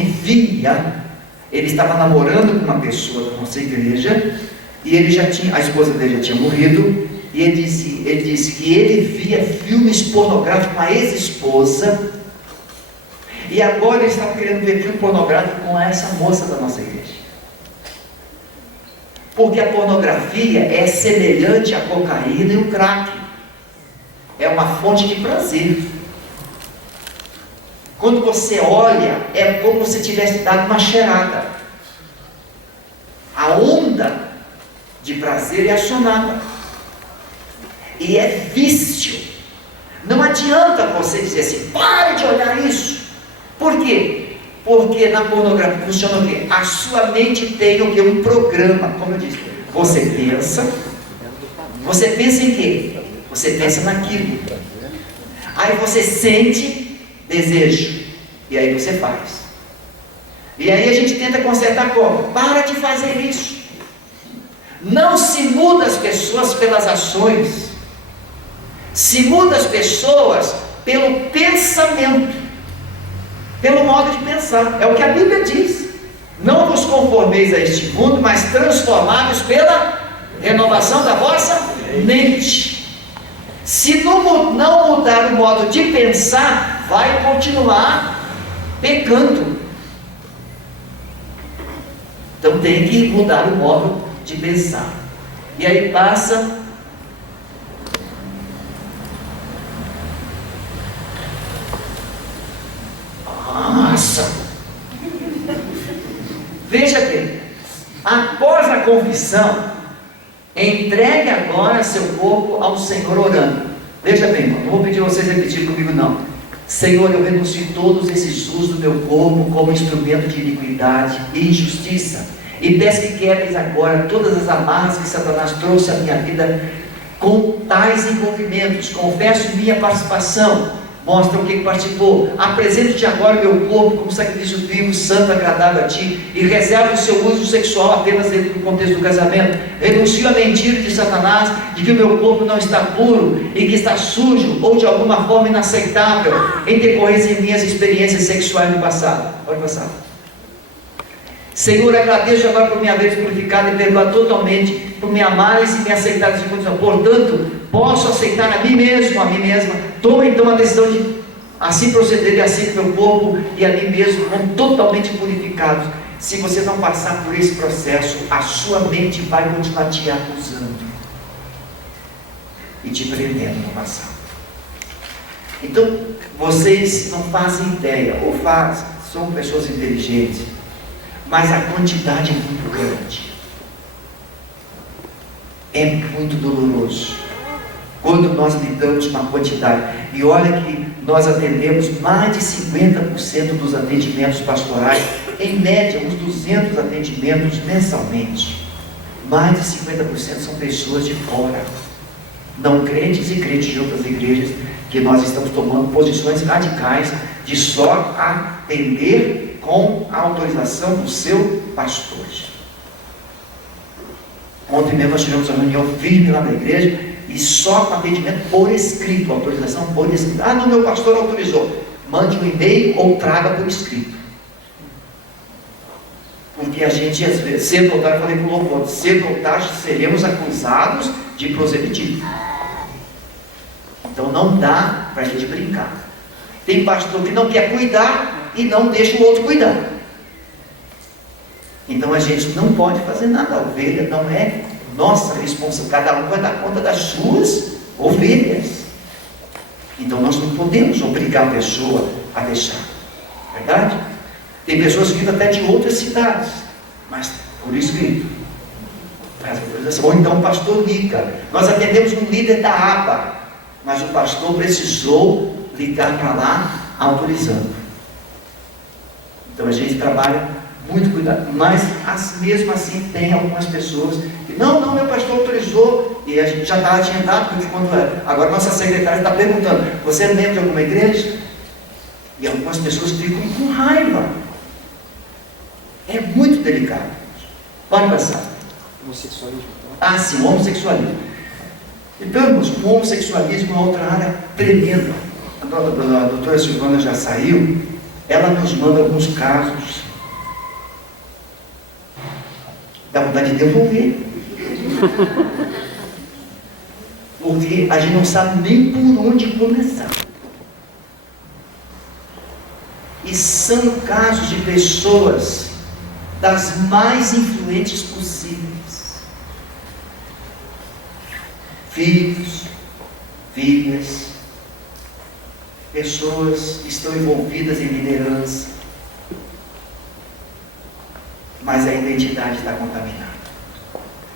ele estava namorando com uma pessoa da nossa igreja e a esposa dele já tinha morrido, e ele disse que ele via filmes pornográficos com a ex-esposa, e agora ele estava querendo ver filme pornográfico com essa moça da nossa igreja. Porque a pornografia é semelhante à cocaína e o crack. É uma fonte de prazer. Quando você olha, é como se tivesse dado uma cheirada. A onda de prazer é acionada. E é vício. Não adianta você dizer assim, pare de olhar isso. Por quê? Porque na pornografia funciona o quê? A sua mente tem o quê? Um programa, como eu disse. Você pensa em quê? Você pensa naquilo. Aí você sente desejo. E aí você faz. E aí a gente tenta consertar como? Para de fazer isso. Não se muda as pessoas pelas ações. Se muda as pessoas pelo pensamento, pelo modo de pensar. É o que a Bíblia diz. Não vos conformeis a este mundo, mas transformados pela renovação da vossa mente. Se não mudar o modo de pensar, vai continuar pecando. Então tem que mudar o modo de pensar. E aí passa veja bem, após a confissão, entregue agora seu corpo ao Senhor orando. Veja bem, irmão, não vou pedir vocês repetirem comigo não. Senhor, eu renuncio todos esses usos do meu corpo como instrumento de iniquidade e injustiça, e peço que quebres agora todas as amarras que Satanás trouxe à minha vida com tais envolvimentos. Confesso minha participação. Mostra o que participou. Apresento-te agora o meu corpo como sacrifício vivo, santo, agradável a ti, e reserva o seu uso sexual apenas dentro do contexto do casamento. Renuncio à mentira de Satanás de que o meu corpo não está puro e que está sujo ou de alguma forma inaceitável em decorrência de minhas experiências sexuais no passado. Pode passar. Senhor, agradeço agora por me haveres purificado e perdoado totalmente, por me amares e me aceitares de condição. Portanto, posso aceitar a mim mesmo, a mim mesma. Toma então a decisão de assim proceder e assim meu corpo e a mim mesmo como totalmente purificados. Se você não passar por esse processo, a sua mente vai continuar te acusando e te prendendo no passado. Então, vocês não fazem ideia, ou fazem, são pessoas inteligentes, mas a quantidade é muito grande. É muito doloroso quando nós lidamos com a quantidade. E olha que nós atendemos mais de 50% dos atendimentos pastorais, em média uns 200 atendimentos mensalmente. Mais de 50% são pessoas de fora, não crentes e crentes de outras igrejas, que nós estamos tomando posições radicais de só atender com a autorização do seu pastor. Ontem mesmo nós tivemos uma reunião firme lá na igreja, e só com atendimento por escrito, autorização por escrito. Ah, não, meu pastor autorizou. Mande um e-mail ou traga por escrito. Porque a gente, às vezes, cedo ou tarde, eu falei com o louvor, cedo ou tarde seremos acusados de proselitismo. Então não dá para a gente brincar. Tem pastor que não quer cuidar e não deixa o outro cuidar. Então a gente não pode fazer nada. A ovelha não é nossa responsabilidade. Cada um vai dar conta das suas ovelhas. Então nós não podemos obrigar a pessoa a deixar. Verdade? Tem pessoas que vivem até de outras cidades, mas por escrito. Ou então o pastor liga. Nós atendemos um líder da ABA, mas o pastor precisou ligar para lá, autorizando. Então a gente trabalha muito cuidado, mas mesmo assim tem algumas pessoas que não, meu pastor autorizou, e a gente já está agendado, porque agora nossa secretária está perguntando, você é membro de alguma igreja? E algumas pessoas ficam com raiva. É muito delicado. Pode passar. Homossexualismo. Ah, sim, o homossexualismo. Então, irmãos, o homossexualismo é outra área tremenda. A doutora Silvana já saiu, ela nos manda alguns casos. Dá vontade de devolver. Porque a gente não sabe nem por onde começar. E são casos de pessoas das mais influentes possíveis. Filhos, filhas, pessoas que estão envolvidas em liderança, mas a identidade está contaminada.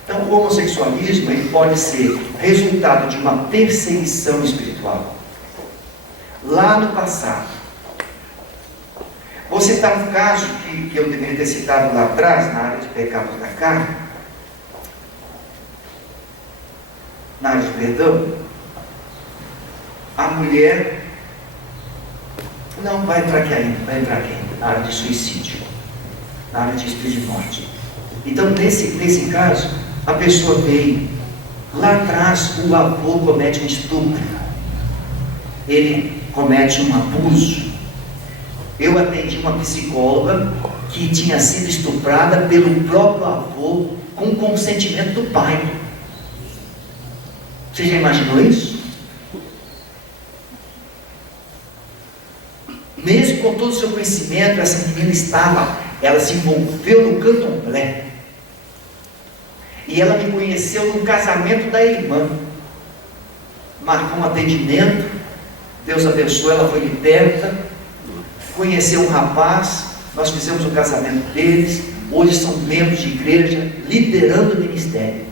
Então, o homossexualismo ele pode ser resultado de uma perseguição espiritual. Lá no passado, vou citar um caso que eu deveria ter citado lá atrás, na área de pecados da carne, na área de perdão. A mulher não vai entrar aqui ainda, na área de suicídio, na área de espírito de morte. Então, nesse caso, a pessoa veio, lá atrás o avô comete um estupro, ele comete um abuso. Eu atendi uma psicóloga que tinha sido estuprada pelo próprio avô com consentimento do pai. Você já imaginou isso? Mesmo com todo o seu conhecimento, essa menina ela se envolveu no candomblé. E ela me conheceu no casamento da irmã. Marcou um atendimento, Deus abençoou, ela foi liberta, conheceu um rapaz, nós fizemos o casamento deles, hoje são membros de igreja, liderando o ministério.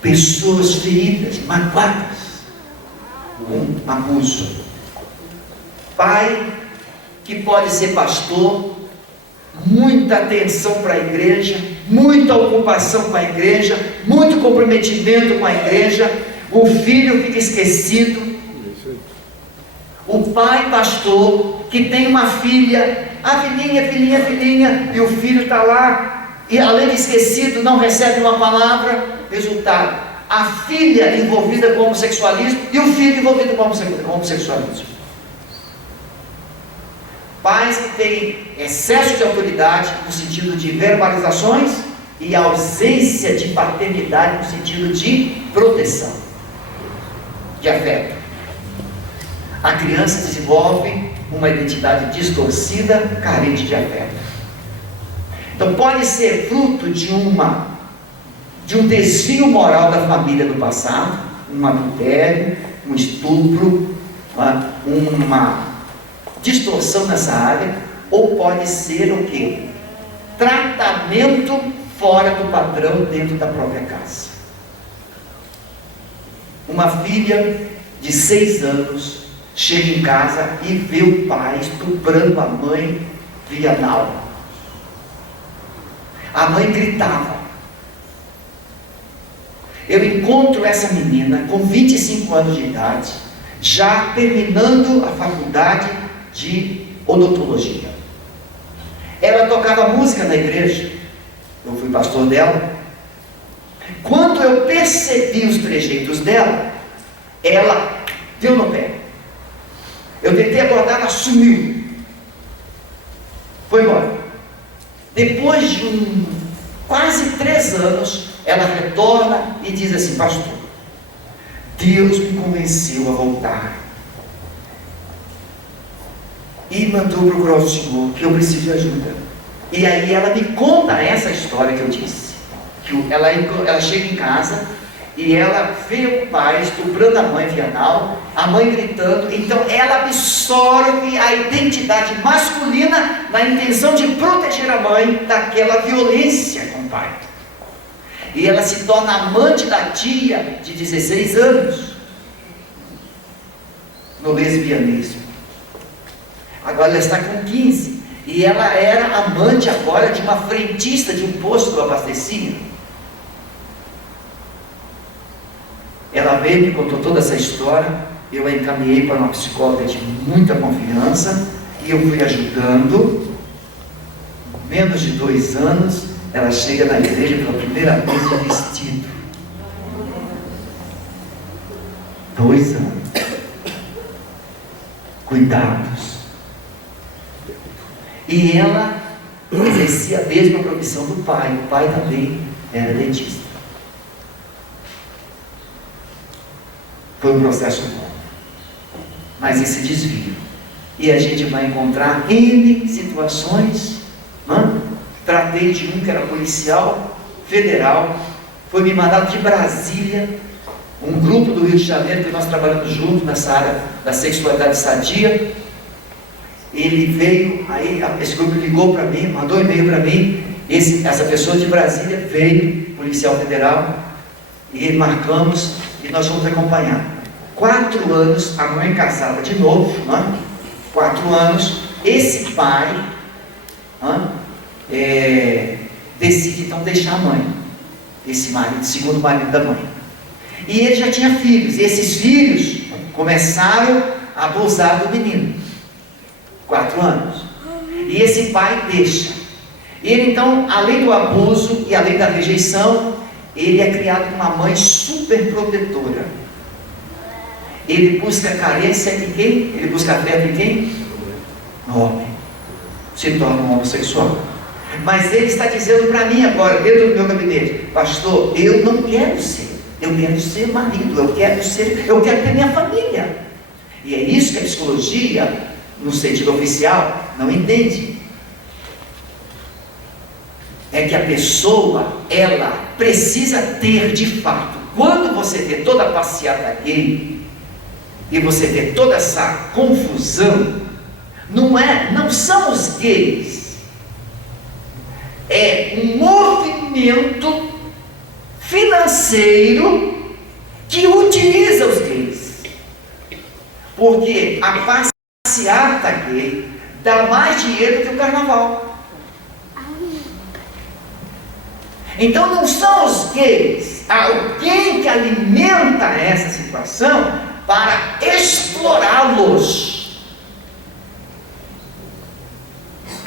Pessoas feridas, magoadas, com abuso. Pai que pode ser pastor, muita atenção para a igreja, muita ocupação com a igreja, muito comprometimento com a igreja, o filho fica esquecido. O pai pastor que tem uma filha, filhinha, e o filho está lá, e além de esquecido, não recebe uma palavra. Resultado, a filha envolvida com homossexualismo e o filho envolvido com homossexualismo. Pais que têm excesso de autoridade no sentido de verbalizações e ausência de paternidade no sentido de proteção, de afeto. A criança desenvolve uma identidade distorcida, carente de afeto. Então pode ser fruto de um desvio moral da família do passado, um adultério, um estupro, uma distorção nessa área, ou pode ser o quê? Tratamento fora do padrão dentro da própria casa. Uma filha de 6 anos chega em casa e vê o pai estuprando a mãe via anal. A mãe gritava. Eu encontro essa menina com 25 anos de idade, já terminando a faculdade de odontologia. Ela tocava música na igreja, eu fui pastor dela. Quando eu percebi os trejeitos dela, ela deu no pé. Eu tentei abordar, ela sumiu, foi embora. Depois de quase 3 anos, ela retorna e diz assim: pastor, Deus me convenceu a voltar e mandou procurar o Senhor, que eu preciso de ajuda. E aí ela me conta essa história que eu disse, que ela chega em casa e ela vê o pai estuprando a mãe via anal, a mãe gritando. Então ela absorve a identidade masculina na intenção de proteger a mãe daquela violência com o pai. E ela se torna amante da tia de 16 anos, no lesbianismo. Agora ela está com 15, e ela era amante agora de uma frentista de um posto do abastecimento. Ela veio, me contou toda essa história, eu a encaminhei para uma psicóloga de muita confiança, e eu fui ajudando. Menos de 2 anos, ela chega na igreja pela primeira vez de vestido. 2 anos. Cuidados. E ela exercia a mesma profissão do pai. O pai também era dentista. Foi um processo bom. Mas esse desvio. E a gente vai encontrar N situações. Tratei de um que era policial federal, foi me mandado de Brasília, um grupo do Rio de Janeiro, que nós trabalhamos juntos nessa área da sexualidade sadia. Ele veio, aí esse grupo ligou para mim, mandou um e-mail para mim, essa pessoa de Brasília veio, policial federal, e marcamos, e nós fomos acompanhar. 4 anos, a mãe casada de novo, 4 anos, esse pai decide então deixar a mãe, esse marido, segundo marido da mãe. E ele já tinha filhos, e esses filhos começaram a abusar do menino. 4 anos. E esse pai deixa. E ele então, além do abuso e além da rejeição, ele é criado com uma mãe super protetora. Ele busca carência em quem? Ele busca afeto em quem? No homem. Se torna um homossexual. Mas ele está dizendo para mim agora, dentro do meu gabinete: pastor, eu não quero ser. Eu quero ser marido, eu quero ter minha família. E é isso que a psicologia, no sentido oficial, não entende. É que a pessoa, ela precisa ter de fato, quando você vê toda a passeata gay, e você vê toda essa confusão, não são os gays, é um movimento financeiro que utiliza os gays, porque a passeata gay dá mais dinheiro do que o carnaval. Então não são os gays, alguém que alimenta essa situação para explorá-los,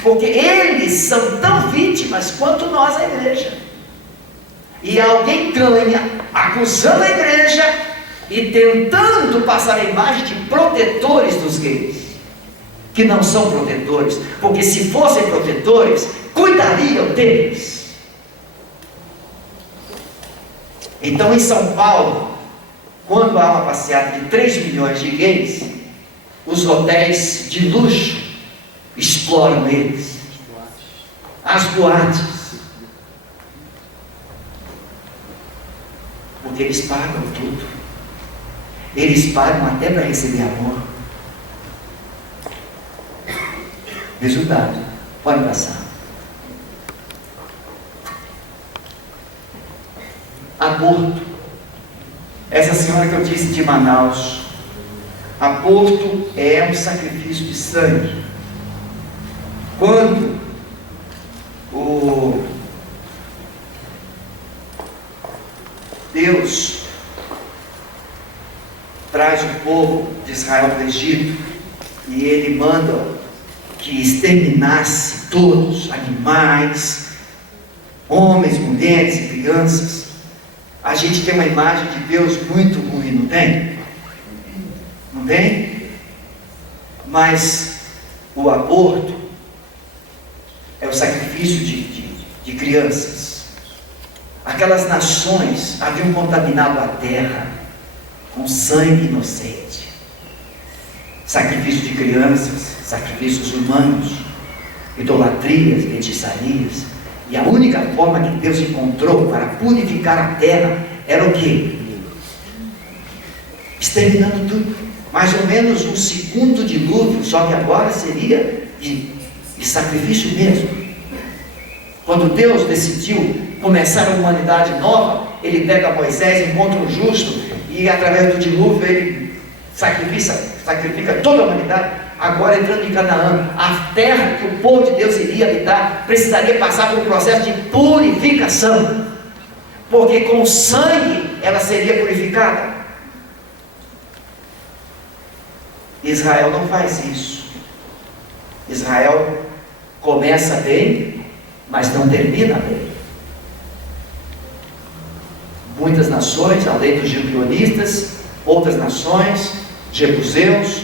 porque eles são tão vítimas quanto nós, a igreja. E alguém ganha acusando a igreja e tentando passar a imagem de protetores dos gays, que não são protetores, porque se fossem protetores, cuidariam deles. Então em São Paulo, quando há uma passeata de 3 milhões de gays, os hotéis de luxo exploram eles, as boates, porque eles pagam tudo, eles pagam até para receber amor. Resultado, pode passar. Aborto. Essa senhora que eu disse de Manaus, aborto é um sacrifício de sangue. Quando Deus traz o povo de Israel para o Egito, e ele manda que exterminasse todos, animais, homens, mulheres e crianças, a gente tem uma imagem de Deus muito ruim, não tem? Não tem? Mas o aborto é o sacrifício de crianças. Aquelas nações haviam contaminado a terra com sangue inocente. Sacrifício de crianças, sacrifícios humanos, idolatrias, feitiçarias. E a única forma que Deus encontrou para purificar a terra era o quê? Exterminando tudo. Mais ou menos um segundo dilúvio, só que agora seria de sacrifício mesmo. Quando Deus decidiu começar a humanidade nova, Ele pega Moisés, encontra um justo, e através do dilúvio Ele sacrifica toda a humanidade. Agora entrando em Canaã, a terra que o povo de Deus iria habitar, precisaria passar por um processo de purificação, porque com sangue ela seria purificada. Israel não faz isso. Israel começa bem, mas não termina bem. Muitas nações, além dos gibeonistas, outras nações, jebuseus,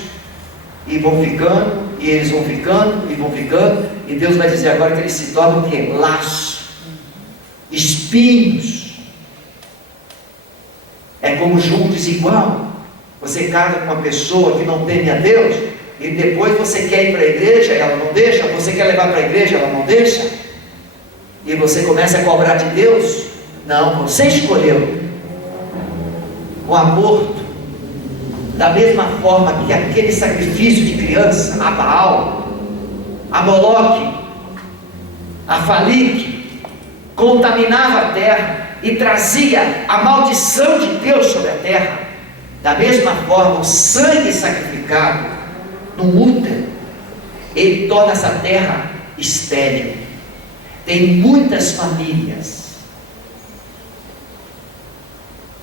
e vão ficando, e eles vão ficando, e vão ficando, e Deus vai dizer agora que eles se tornam o quê? Laço, espinhos. É como julgo desigual. Você casa com uma pessoa que não teme a Deus, e depois você quer ir para a igreja, ela não deixa, você quer levar para a igreja, ela não deixa, e você começa a cobrar de Deus. Não, você escolheu o aborto, da mesma forma que aquele sacrifício de criança, a Baal, a Moloque, a Falique, contaminava a terra e trazia a maldição de Deus sobre a terra. Da mesma forma, o sangue sacrificado no útero, ele torna essa terra estéril. Tem muitas famílias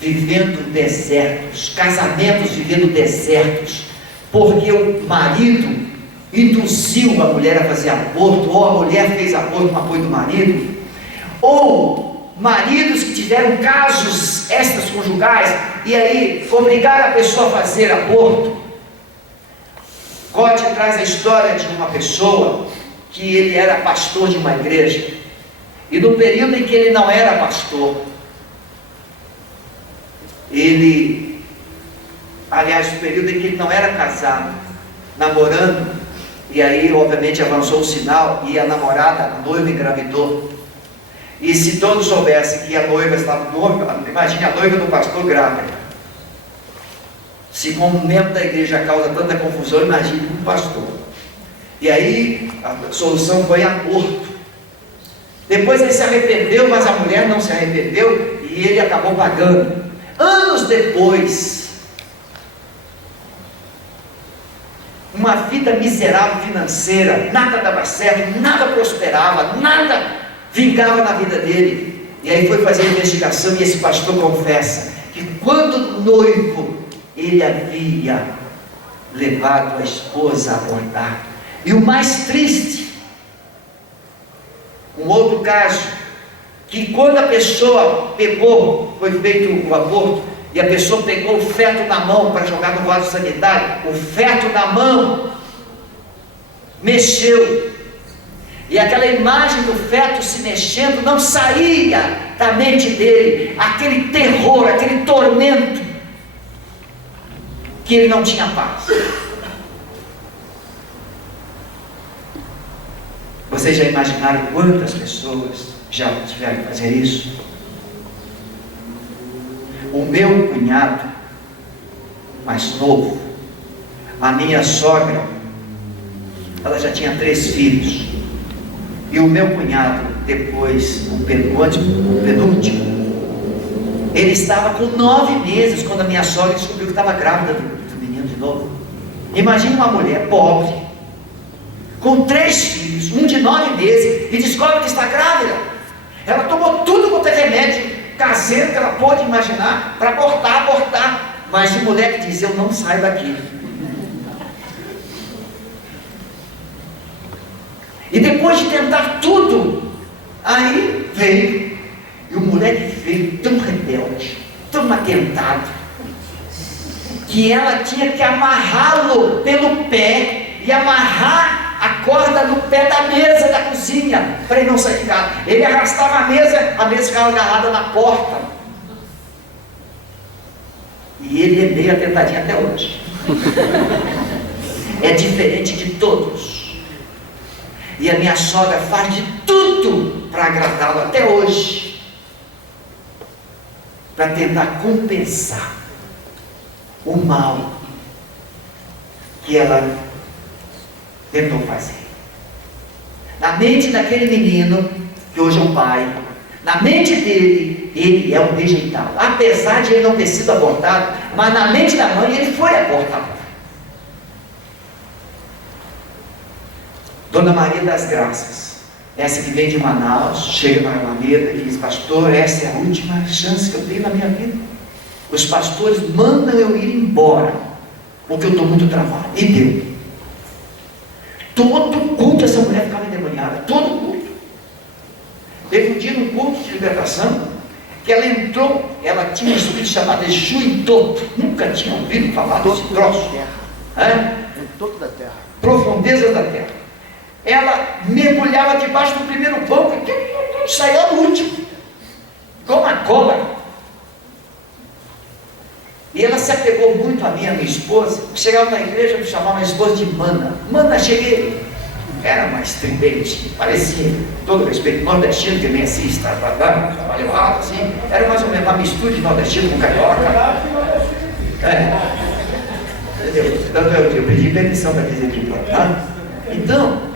vivendo desertos, casamentos vivendo desertos, porque o marido induziu a mulher a fazer aborto, ou a mulher fez aborto com apoio do marido, ou maridos que tiveram casos extraconjugais e aí obrigaram a pessoa a fazer aborto. God traz a história de uma pessoa que ele era pastor de uma igreja, e no período em que ele não era pastor, no período em que ele não era casado, namorando, e aí obviamente avançou o sinal, e a namorada, a noiva, engravidou. E se todos soubessem que a noiva estava noiva, imagine a noiva do pastor grávida. Se como membro da igreja causa tanta confusão, imagine um pastor. E aí a solução foi aborto. Depois ele se arrependeu, mas a mulher não se arrependeu, e ele acabou pagando. Anos depois, uma vida miserável financeira, nada dava certo, nada prosperava, nada vingava na vida dele. E aí foi fazer a investigação, e esse pastor confessa que quando noivo ele havia levado a esposa a abortar. E o mais triste, um outro caso, que quando a pessoa pegou, foi feito o aborto, e a pessoa pegou o feto na mão para jogar no vaso sanitário, o feto na mão mexeu, e aquela imagem do feto se mexendo não saía da mente dele, aquele terror, aquele tormento, que ele não tinha paz. Vocês já imaginaram quantas pessoas já tiveram que fazer isso? O meu cunhado mais novo, a minha sogra, ela já tinha 3 filhos, e o meu cunhado, depois, o penúltimo, ele estava com 9 meses quando a minha sogra descobriu que estava grávida do menino de novo. Imagine uma mulher pobre, com 3 filhos, um de 9 meses, e descobre que está grávida. Ela tomou tudo quanto é remédio caseiro que ela pôde imaginar para abortar, mas o moleque diz: eu não saio daqui. E depois de tentar tudo, aí veio, e o moleque veio tão rebelde, tão atentado, que ela tinha que amarrá-lo pelo pé e amarrar a corda no pé da mesa da cozinha, para ele não sair de casa. Ele arrastava a mesa ficava agarrada na porta. E ele é meio atentadinho até hoje. É diferente de todos. E a minha sogra faz de tudo para agradá-lo até hoje. para tentar compensar o mal que ela tentou fazer. Na mente daquele menino, que hoje é um pai, na mente dele, ele é um rejeitado. Apesar de ele não ter sido abortado, mas na mente da mãe ele foi abortado. Dona Maria das Graças, essa que vem de Manaus, chega na Alameda e diz: pastor, essa é a última chance que eu tenho na minha vida. Os pastores mandam eu ir embora, porque eu estou muito travado. E deu. Todo culto essa mulher ficava endemoniada, todo culto. Teve um dia num culto de libertação, que ela entrou, ela tinha um espírito chamado Exu em Toto, nunca tinha ouvido falar desse troço. Em Toto da terra. Profundezas da terra. Ela mergulhava debaixo do primeiro banco e saía no último, como uma cobra. E ela se apegou muito a mim, a minha esposa. Chegava na igreja, me chamava minha esposa de Mana. Mana, cheguei. Era mais estridente, parecia, todo respeito, nordestino, que nem assim, trabalho errado, assim. Era mais ou menos uma mistura de nordestino com carioca. Entendeu? Então eu pedi permissão para dizer tudo, tá? Então,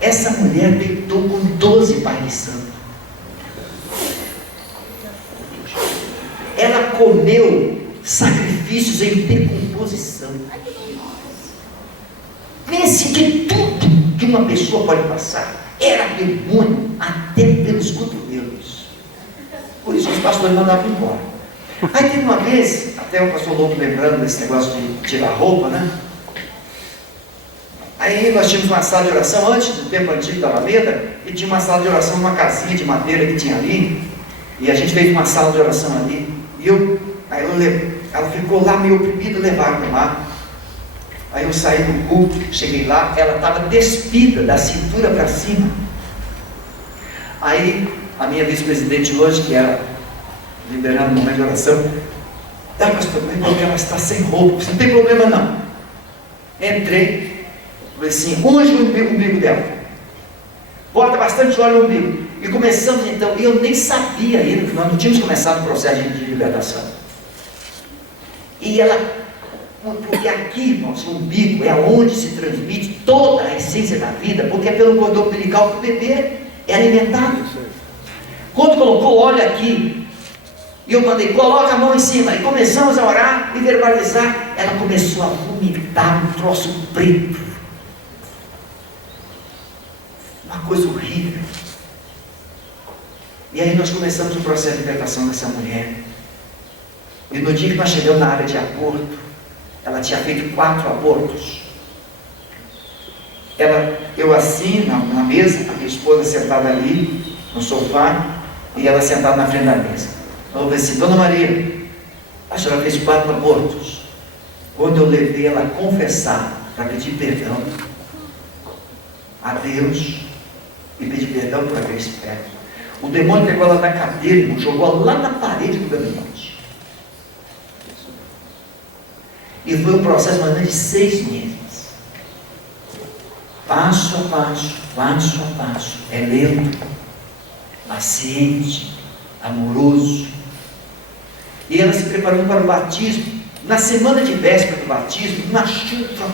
essa mulher deitou com 12 pais de santo. Ela comeu sacrifícios em decomposição. Pense que tudo que uma pessoa pode passar era demônio até pelos cotovelos. Por isso os pastores mandavam embora. Aí teve uma vez, até o pastor Lobo lembrando desse negócio de tirar roupa, né? Aí nós tínhamos uma sala de oração antes do tempo antigo da Alameda, e tinha uma sala de oração numa casinha de madeira que tinha ali, e a gente fez uma sala de oração ali, e ela ficou lá meio oprimida, levaram lá. Aí eu saí do culto, cheguei lá, ela estava despida da cintura para cima. Aí a minha vice-presidente hoje, que era liderando o momento de oração, pastor, mas ela está sem roupa, você não tem problema não. Entrei, falei assim, unge o umbigo dela, bota bastante óleo no umbigo. E começamos então, e eu nem sabia ainda, que nós não tínhamos começado o processo de libertação. E ela, porque aqui, irmãos, o umbigo é onde se transmite toda a essência da vida, porque é pelo cordão umbilical que o bebê é alimentado. Quando colocou óleo aqui, e eu mandei, coloca a mão em cima, e começamos a orar e verbalizar, ela começou a vomitar um troço preto. Uma coisa horrível. E aí nós começamos o processo de libertação dessa mulher. E no dia que nós chegamos na área de aborto, ela tinha feito 4 abortos. Eu assim, na mesa, a minha esposa sentada ali, no sofá, e ela sentada na frente da mesa. Eu falei assim, Dona Maria, a senhora fez 4 abortos. Quando eu levei ela a confessar, para pedir perdão a Deus, e pedir perdão por aquele espectro, o demônio pegou ela na cadeira e jogou lá na parede do gabinete. E foi um processo mais ou menos de 6 meses. Passo a passo, passo a passo. É lento, paciente, amoroso. E ela se preparando para o batismo. Na semana de véspera do batismo, uma chuva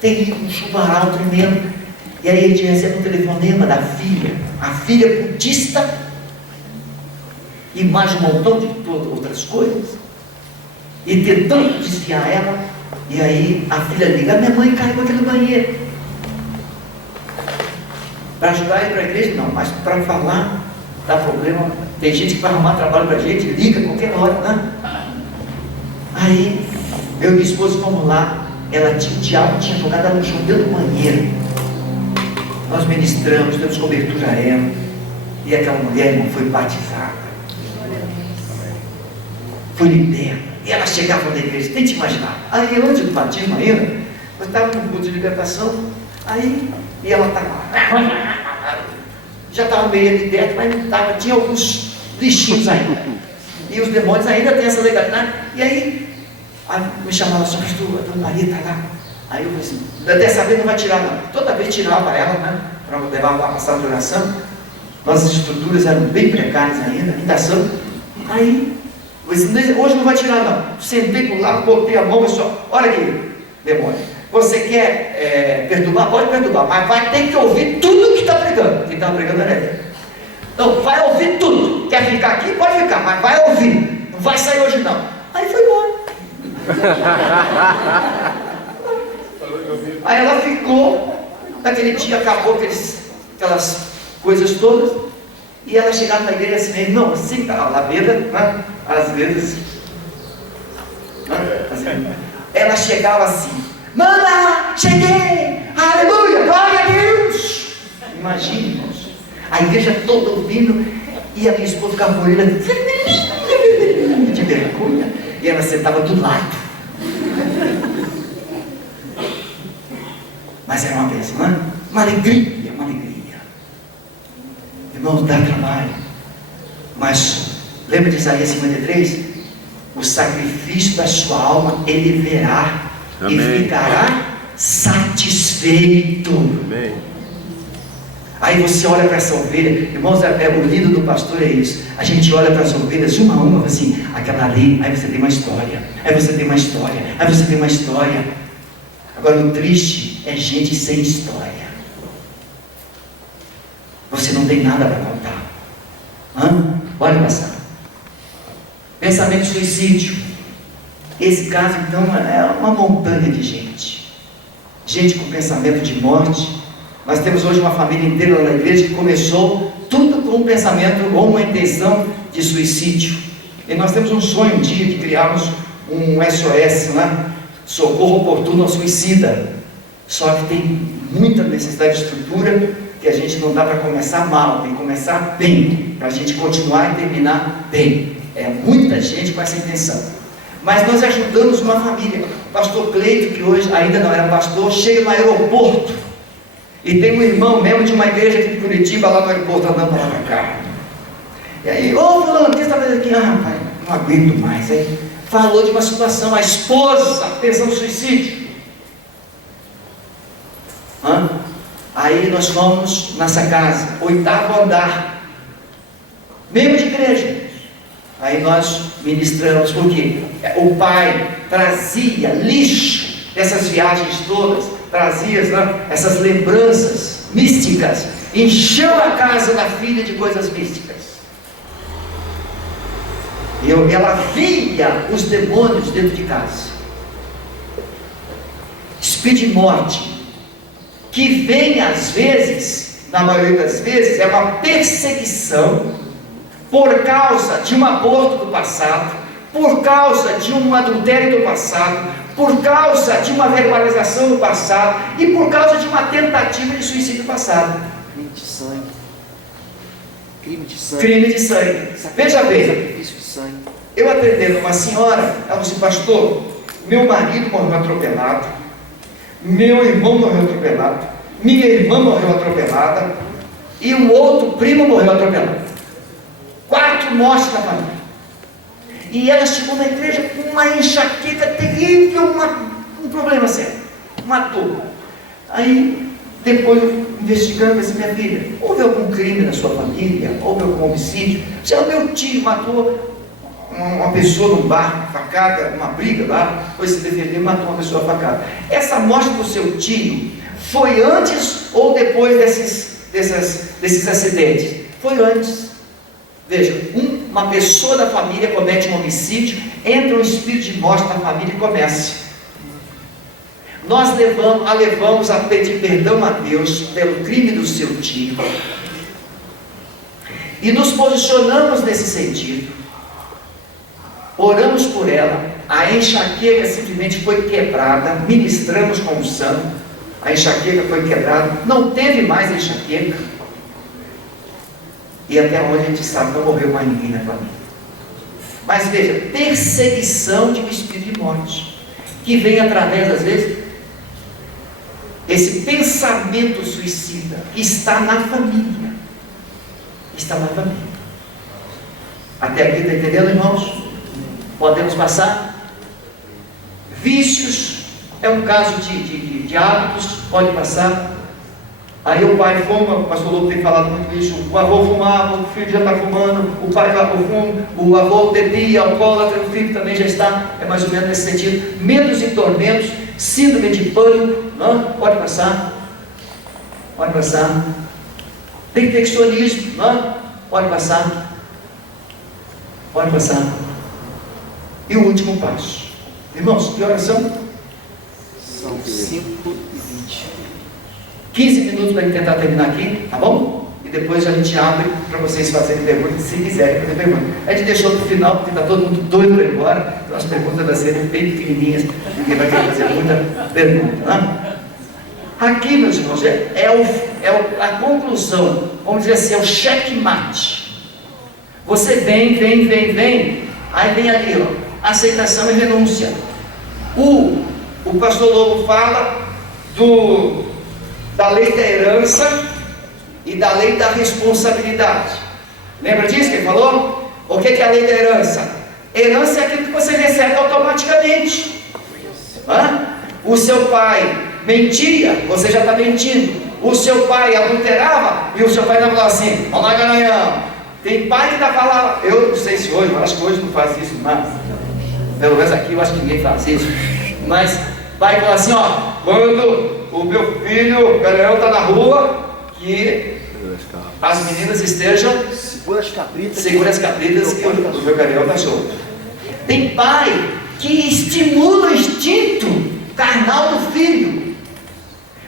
terrível, um chuvaral tremendo. E aí a gente recebe um telefonema da filha, a filha budista, e mais um montão de outras coisas, e tentando desviar ela. E aí a filha liga, minha mãe caiu aqui no banheiro. Para ajudar a ir para a igreja? Não, mas para falar, dá problema. Tem gente que vai arrumar trabalho para a gente, liga a qualquer hora, né? Aí eu e minha esposa fomos lá, o diabo tinha jogado ela no chão dentro do banheiro. Nós ministramos, demos cobertura a ela, e aquela mulher, irmão, foi batizada. Foi liberta. E ela chegava na igreja, tente imaginar. Aí antes do batismo ainda, eu estava no culto de libertação, aí, e ela estava, já estava meio liberta, mas não estava, tinha alguns lixinhos ainda. E os demônios ainda têm essa legalidade. E aí me chamaram assim, pastor, a Dona Maria está lá. Aí eu falei assim, dessa vez não vai tirar não. Toda vez tirava ela, né, para levar lá para a sala de oração. Nossas estruturas eram bem precárias ainda são. Aí, hoje não vai tirar não. Sentei pro lado, botei a mão, pessoal, olha aqui, demônio. Você quer perturbar? Pode perturbar, mas vai ter que ouvir tudo que está pregando. Quem estava pregando era ele. Então, vai ouvir tudo. Quer ficar aqui? Pode ficar, mas vai ouvir. Não vai sair hoje não. Aí foi embora. Aí ela ficou, naquele dia acabou aquelas coisas todas, e ela chegava na igreja assim, não, assim, ela bêbada, né? Às vezes, né? Assim, ela chegava assim, mana, cheguei, aleluia, glória a Deus. Imagine, irmãos, a igreja toda ouvindo, e a minha esposa ficava com a orelha vermelhinha, de vergonha, e ela sentava do lado. Mas era uma bênção, não é? Uma alegria, uma alegria. Irmãos, dá trabalho. Mas, lembra de Isaías 53? O sacrifício da sua alma ele verá. Amém. E ficará satisfeito. Amém. Aí você olha para essa ovelha, irmãos, o lindo do pastor é isso. A gente olha para as ovelhas uma a uma, assim, aquela ali, aí você tem uma história, aí você tem uma história, aí você tem uma história. Agora o triste é gente sem história. Você não tem nada para contar. Olha passar. Pensamento de suicídio. Esse caso então é uma montanha de gente. Gente com pensamento de morte. Nós temos hoje uma família inteira na igreja que começou tudo com um pensamento ou uma intenção de suicídio. E nós temos um sonho um dia de criarmos um SOS, né? Socorro oportuno ao suicida. Só que tem muita necessidade de estrutura que a gente não dá para começar mal, tem que começar bem, para a gente continuar e terminar bem. É muita gente com essa intenção. Mas nós ajudamos uma família. O pastor Cleito, que hoje ainda não era pastor, chega no aeroporto e tem um irmão mesmo de uma igreja aqui de Curitiba lá no aeroporto andando para lá para cá. E aí, ô fulano, o que você está fazendo aqui? Ah, pai, não aguento mais. Aí falou de uma situação, a esposa pensando no suicídio. Aí nós fomos nessa casa, 8º andar, membro de igreja. Aí nós ministramos, porque o pai trazia lixo dessas viagens todas, trazia essas lembranças místicas, encheu a casa da filha de coisas místicas. Ela via os demônios dentro de casa. Espírito de morte, que vem às vezes, na maioria das vezes, é uma perseguição por causa de um aborto do passado, por causa de um adultério do passado, por causa de uma verbalização do passado e por causa de uma tentativa de suicídio passado. Crime de sangue. Crime de sangue. Crime de sangue. Veja bem, Sacrifício de sangue. eu atendendo uma senhora, ela disse, pastor, meu marido morreu atropelado, meu irmão morreu atropelado, minha irmã morreu atropelada e o outro primo morreu atropelado. 4 mortes na família. E ela chegou na igreja com uma enxaqueca terrível, um problema sério, uma dor. Aí, depois investigando, assim, minha filha, houve algum crime na sua família? Houve algum homicídio? Se o meu tio matou uma pessoa num bar, facada, uma briga lá, foi se defender, matou uma pessoa facada. Essa morte do seu tio foi antes ou depois desses acidentes? Foi antes. Veja, uma pessoa da família comete um homicídio, entra um espírito de morte na família e começa. Nós levamos a pedir perdão a Deus pelo crime do seu tio. E nos posicionamos nesse sentido. Oramos por ela, a enxaqueca simplesmente foi quebrada, ministramos com unção, a enxaqueca foi quebrada, não teve mais enxaqueca. E até onde a gente sabe, não morreu mais ninguém na família. Mas veja, perseguição de um espírito de morte, que vem através, às vezes, esse pensamento suicida, que está na família. Está na família. Até aqui, está entendendo, irmãos? Podemos passar? Vícios, é um caso de hábitos, pode passar. Aí o pai fuma, o pastor Lobo tem falado muito isso, o avô fumava, o filho já está fumando, o pai já fuma, o avô bebia, alcoólatra, o filho também já está, é mais ou menos nesse sentido. Medos e tormentos, síndrome de pânico, não? Pode passar, perfeccionismo, não? Pode passar. E o último passo, irmãos, que horas são? São 5h20. 15 minutos para tentar terminar aqui, tá bom? E depois a gente abre para vocês fazerem perguntas, se quiserem fazer perguntas. A gente deixou para o final, porque está todo mundo doido para ir embora, então as perguntas vão ser bem pequenininhas, ninguém vai querer fazer muita pergunta, né? Aqui, meus irmãos, a conclusão, vamos dizer assim, é o checkmate. Você vem, aí vem ali, ó, aceitação e renúncia. O pastor Lobo fala da lei da herança e da lei da responsabilidade. Lembra disso que ele falou? O que é a lei da herança? Herança é aquilo que você recebe automaticamente. O seu pai mentia, você já está mentindo. O seu pai adulterava e o seu pai ainda falava assim: vamos lá, garanhão. Tem pai que ainda falava, eu não sei se hoje, mas acho que hoje não faz isso mais. Pelo menos aqui eu acho que ninguém faz isso. Mas pai fala assim: ó, quando o meu filho, o garanhão, está na rua, que as meninas estejam segura as cabritas que o meu garanhão está solto. Tem pai que estimula o instinto carnal do filho,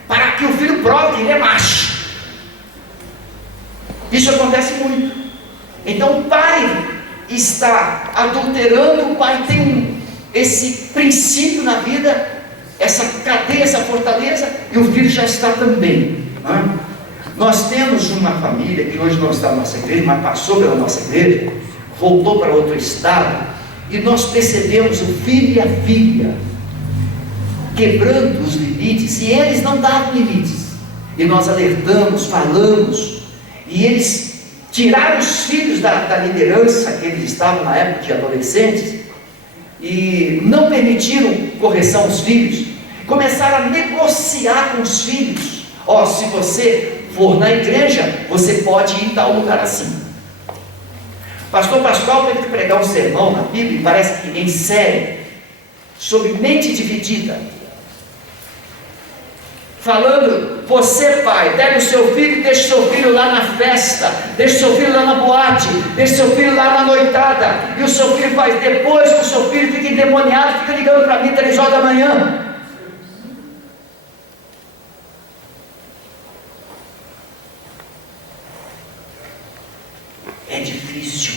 para que o filho prove que ele é macho. Isso acontece muito. Então o pai está adulterando, o pai tem esse princípio na vida, essa cadeia, essa fortaleza, e o filho já está também. Nós temos uma família que hoje não está na nossa igreja, mas passou pela nossa igreja, voltou para outro estado, e nós percebemos o filho e a filha quebrando os limites, e eles não davam limites, e nós alertamos, falamos, e eles tiraram os filhos da liderança que eles estavam na época de adolescentes, e não permitiram correção aos filhos, começaram a negociar com os filhos: ó, se você for na igreja, você pode ir em tal lugar assim. Pastor Pascoal teve que pregar um sermão na Bíblia, parece que em série, sobre mente dividida, falando: você pai, pega o seu filho e deixa o seu filho lá na festa, deixa o seu filho lá na boate, deixa o seu filho lá na noitada, e o seu filho faz, depois que o seu filho fica endemoniado, fica ligando para mim 3 horas da manhã. É difícil,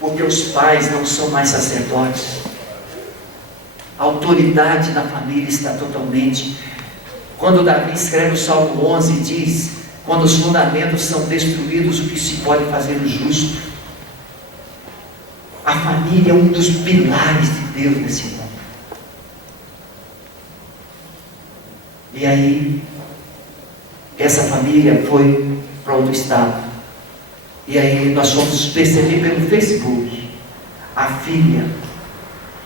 porque os pais não são mais sacerdotes. A autoridade na família está totalmente. Quando Davi escreve o Salmo 11, diz: quando os fundamentos são destruídos, o que se pode fazer o justo? A família é um dos pilares de Deus nesse mundo. E aí, essa família foi para outro estado. E aí nós fomos perceber pelo Facebook a filha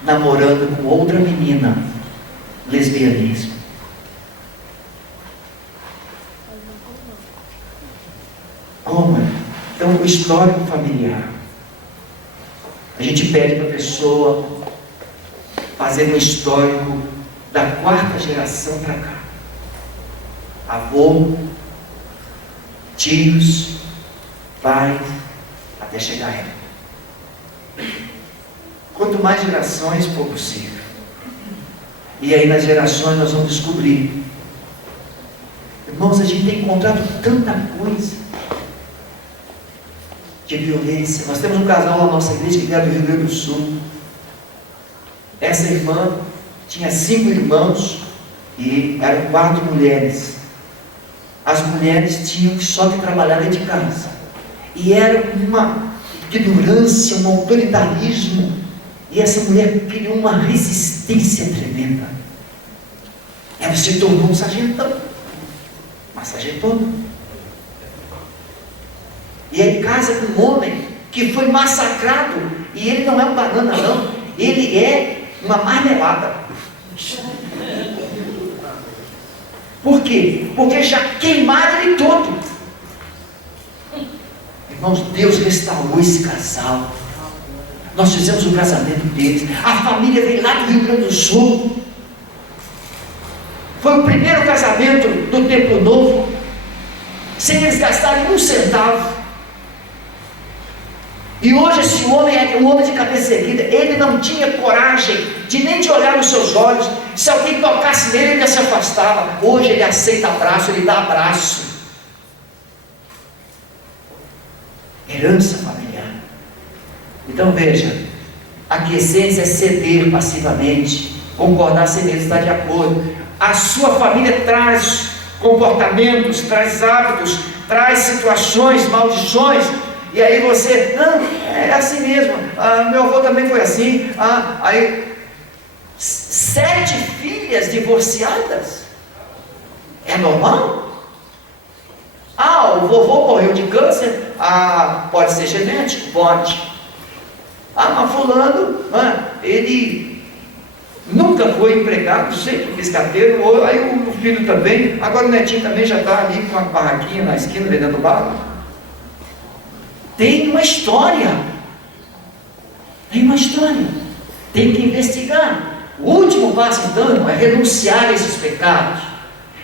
namorando com outra menina, lesbianismo. Como é? Então, o histórico familiar. A gente pede para a pessoa fazer um histórico da 4ª geração para cá. Avô, tios, pais, até chegar a ela. Quanto mais gerações for possível. E aí nas gerações nós vamos descobrir. Irmãos, a gente tem encontrado tanta coisa de violência. Nós temos um casal na nossa igreja que era do Rio Grande do Sul. Essa irmã tinha 5 irmãos e eram 4 mulheres. As mulheres tinham só que trabalhar dentro de casa. E era uma ignorância, um autoritarismo. E essa mulher criou uma resistência tremenda. Ela se tornou um sargentão. Uma sargentona. E aí casa com um homem que foi massacrado. E ele não é um banana, não. Ele é uma marmelada. Por quê? Porque já queimaram ele todo. Irmãos, Deus restaurou esse casal. Nós fizemos o casamento deles. A família veio lá do Rio Grande do Sul. Foi o primeiro casamento do Templo Novo, sem eles gastarem um centavo. E hoje esse homem é um homem de cabeça erguida. Ele não tinha coragem de nem de olhar nos seus olhos. Se alguém tocasse nele, ele já se afastava. Hoje ele aceita abraço, ele dá abraço. Herança familiar. Então veja, a quiescência é ceder passivamente, concordar sem medo, estar de acordo. A sua família traz comportamentos, traz hábitos, traz situações, maldições, e aí você, é assim mesmo, meu avô também foi assim, aí 7 filhas divorciadas, é normal? O vovô morreu de câncer, pode ser genético? Pode. Mas fulano, ele nunca foi empregado, sempre biscateiro, aí o filho também, agora o netinho também já está ali com uma barraquinha na esquina vendendo bala. Tem uma história, tem que investigar. O último passo então é renunciar a esses pecados.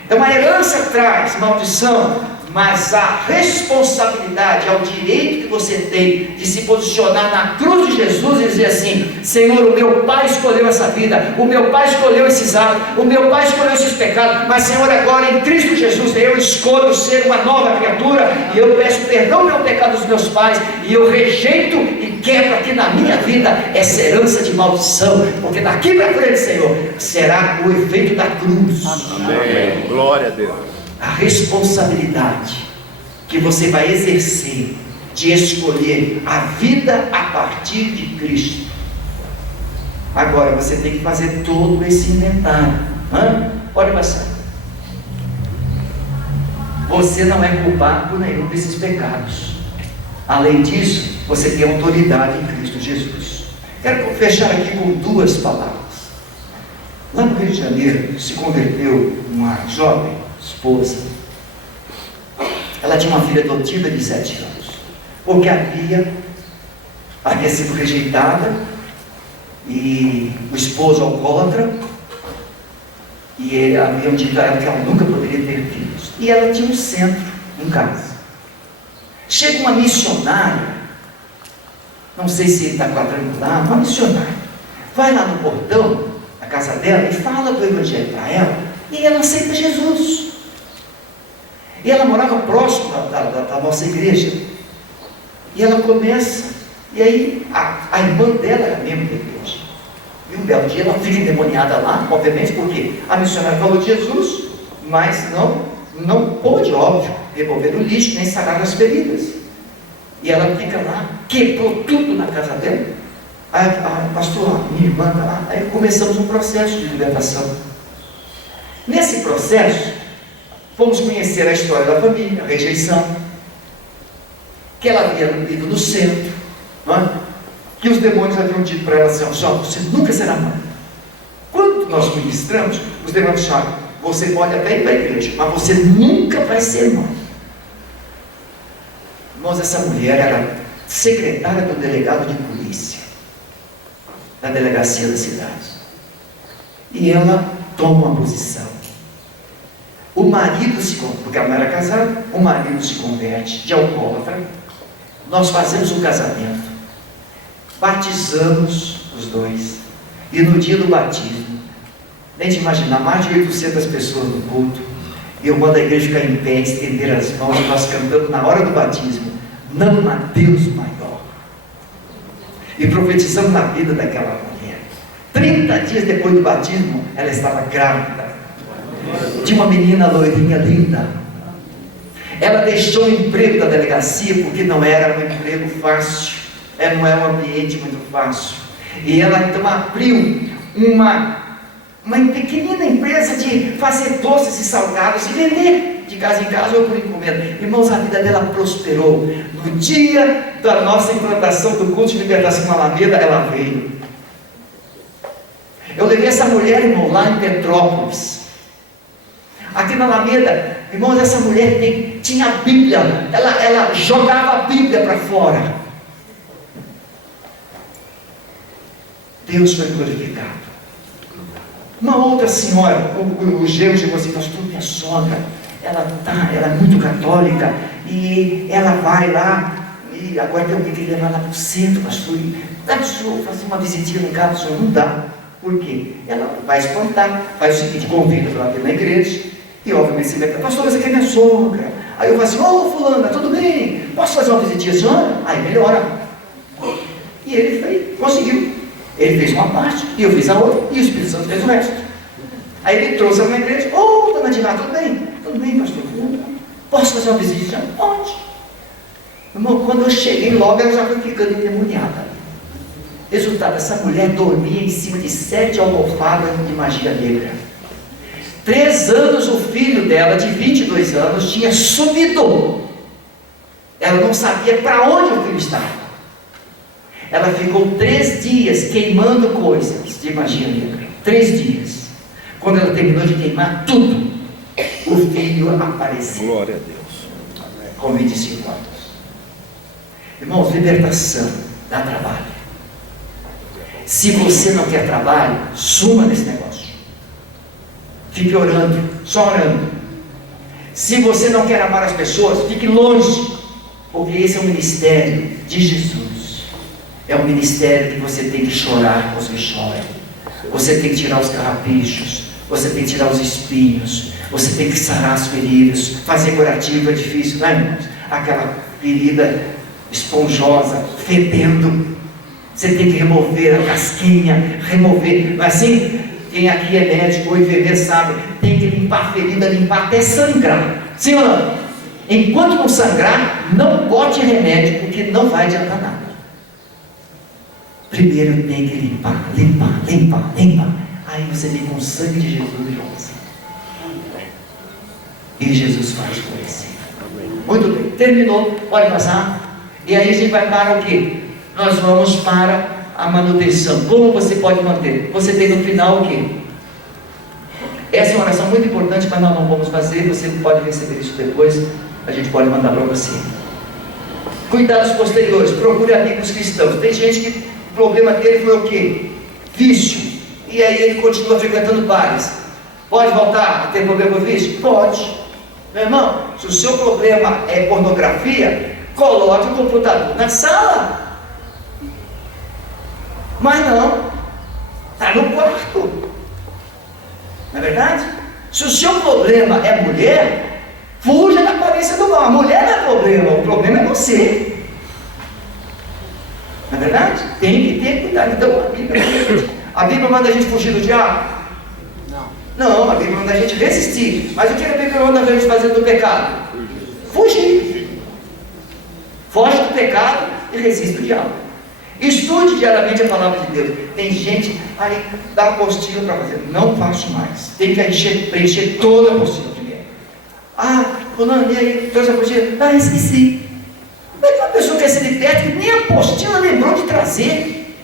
Então a herança traz maldição, mas a responsabilidade, é o direito que você tem de se posicionar na cruz de Jesus e dizer assim: Senhor, o meu pai escolheu essa vida, o meu pai escolheu esses atos, o meu pai escolheu esses pecados, mas Senhor, agora em Cristo Jesus eu escolho ser uma nova criatura, e eu peço perdão pelo pecado dos meus pais, e eu rejeito e quebro aqui na minha vida essa herança de maldição, porque daqui para frente, Senhor, será o efeito da cruz. Amém. Glória a Deus. A responsabilidade que você vai exercer de escolher a vida a partir de Cristo. Agora você tem que fazer todo esse inventário. Pode passar. Você não é culpado por nenhum desses pecados. Além disso, você tem autoridade em Cristo Jesus. Quero fechar aqui com 2 palavras. Lá no Rio de Janeiro se converteu uma jovem esposa. Ela tinha uma filha adotiva de 7 anos, porque havia sido rejeitada, e o esposo alcoólatra, e haviam dito a ela que ela nunca poderia ter filhos, e ela tinha um centro em casa. Chega uma missionária, não sei se está quadrangular, uma missionária, vai lá no portão da casa dela e fala do evangelho para ela, e ela aceita Jesus. E ela morava próximo da nossa igreja. E ela começa, e aí a irmã dela era membro da igreja. E um belo dia ela fica endemoniada lá, obviamente, porque a missionária falou de Jesus, mas não pôde, óbvio, remover o lixo, nem sarar as feridas. E ela fica lá, quebrou tudo na casa dela. Aí pastor, minha irmã está lá. Aí começamos um processo de libertação. Nesse processo, fomos conhecer a história da família, a rejeição, que ela havia ido no centro, que os demônios haviam dito para ela assim: você nunca será mãe. Quando nós ministramos, os demônios falam: você pode até ir para a igreja, mas você nunca vai ser mãe. Irmãos, essa mulher era secretária do delegado de polícia da delegacia da cidade, e ela toma uma posição. O marido porque ela não era casada, o marido se converte de alcoólatra. Nós fazemos um casamento, batizamos os dois, e no dia do batismo, nem te imaginar, mais de 800 pessoas no culto, e eu mando a igreja ficar em pé, estender as mãos, e nós cantamos na hora do batismo: não há Deus maior, e profetizamos na vida daquela mulher. 30 dias depois do batismo, ela estava grávida de uma menina loirinha linda. Ela deixou o emprego da delegacia porque não era um emprego fácil, não é um ambiente muito fácil, e ela então abriu uma pequenina empresa de fazer doces e salgados e vender de casa em casa ou por encomenda. Irmãos, a vida dela prosperou. No dia da nossa implantação do culto de libertação na Alameda, ela veio. Eu levei essa mulher, irmão, lá em Petrópolis. Aqui na Alameda, irmãos, essa mulher tinha a Bíblia, ela jogava a Bíblia para fora. Deus foi glorificado. Uma outra senhora, o Geu chegou assim, pastor, minha sogra, ela é muito católica, e ela vai lá, e agora tem alguém que levar lá para o centro, pastor, e dá para o senhor fazer uma visitinha no carro, o senhor não dá. Por quê? Ela vai espantar, faz o seguinte, convida para ela vir na igreja, e obviamente você vai falar, pastor, você quer minha sogra? Aí eu falo assim, fulana, tudo bem? Posso fazer uma visitinha, senhora? Aí melhora. E ele conseguiu. Ele fez uma parte, e eu fiz a outra, e o Espírito Santo fez o resto. Aí ele trouxe ela na igreja, dona Diná, tudo bem? Tudo bem, pastor? Posso fazer uma visitinha? Pode. Irmão, quando eu cheguei logo, ela já foi ficando endemoniada. Resultado, essa mulher dormia em cima de 7 almofadas de magia negra. 3 anos o filho dela, de 22 anos, tinha sumido. Ela não sabia para onde o filho estava. Ela ficou 3 dias queimando coisas de magia negra. 3 dias. Quando ela terminou de queimar tudo, o filho apareceu. Glória a Deus. Com 25 anos. Irmãos, libertação dá trabalho. Se você não quer trabalho, suma nesse negócio. Fique orando, só orando. Se você não quer amar as pessoas, fique longe, porque esse é o ministério de Jesus. É um ministério que você tem que chorar com os que choram. Você tem que tirar os carrapichos, você tem que tirar os espinhos, você tem que sarar as feridas. Fazer curativo é difícil, não é, irmãos? Aquela ferida esponjosa, fedendo, você tem que remover a casquinha, remover, mas assim, quem aqui é médico ou enfermeiro sabe, tem que limpar a ferida, limpar até sangrar, sim ou não? Enquanto não sangrar, não bote remédio, porque não vai adiantar nada. Primeiro tem que limpar, aí você vem com o sangue de Jesus, irmãos, e Jesus faz por você. Muito bem, terminou, pode passar. E aí a gente vai para o quê? Nós vamos para a manutenção. Como você pode manter? Você tem no final o quê? Essa é uma oração muito importante, mas nós não vamos fazer. Você pode receber isso depois, a gente pode mandar para você. Cuidados posteriores, procure amigos cristãos. Tem gente que o problema dele foi o quê? Vício. E aí ele continua frequentando bares. Pode voltar a ter problema com vício? Pode. Meu irmão, se o seu problema é pornografia, coloque o computador na sala. Mas não, está no quarto. Não é verdade? Se o seu problema é mulher, fuja da aparência do mal. A mulher não é o problema é você. Não é verdade? Tem que ter cuidado. Então a Bíblia manda a gente fugir do diabo? Não, a Bíblia manda a gente resistir. Mas o que a Bíblia manda a gente fazer do pecado? Fugir. Foge do pecado e resiste o diabo. Estude diariamente a palavra de Deus. Tem gente, aí dá uma apostila para fazer. Não faço mais. Tem que preencher toda a apostila primeiro. Fulano, e aí? Trouxe a apostila? Esqueci. Como é que uma pessoa quer ser liberta que nem a apostila lembrou de trazer?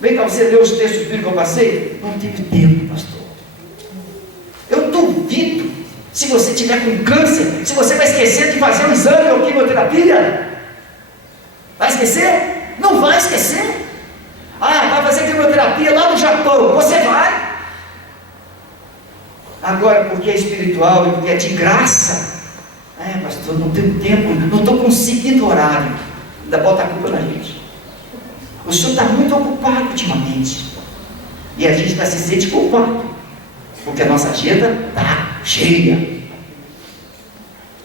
Vem cá, você leu os textos bíblicos que eu passei? Não tive tempo, pastor. Eu duvido. Se você tiver com câncer, se você vai esquecer de fazer um exame ou quimioterapia, vai esquecer? Não vai esquecer. Vai fazer quimioterapia lá no Japão, você vai. Agora, porque é espiritual e porque é de graça, pastor, não tenho tempo, não estou conseguindo horário, ainda bota a culpa na gente. O senhor está muito ocupado ultimamente, e a gente se sente culpado, porque a nossa agenda está cheia.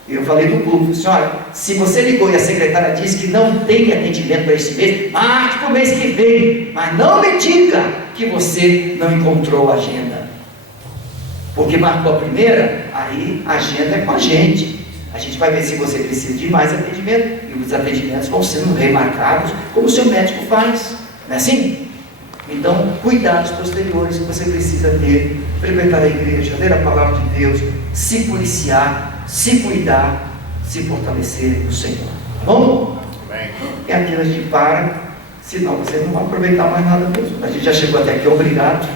Eu falei no grupo, senhora, se você ligou e a secretária disse que não tem atendimento para este mês, marque para o mês que vem, mas não me diga que você não encontrou a agenda, porque marcou a primeira, aí a agenda é com a gente vai ver se você precisa de mais atendimento, e os atendimentos vão sendo remarcados, como o seu médico faz, não é assim? Então, cuidados posteriores que você precisa ter, frequentar a igreja, ler a palavra de Deus, se policiar, se cuidar, se fortalecer no Senhor. Tá bom? Bem. E aqui a gente para, senão você não vai aproveitar mais nada mesmo. A gente já chegou até aqui, obrigado.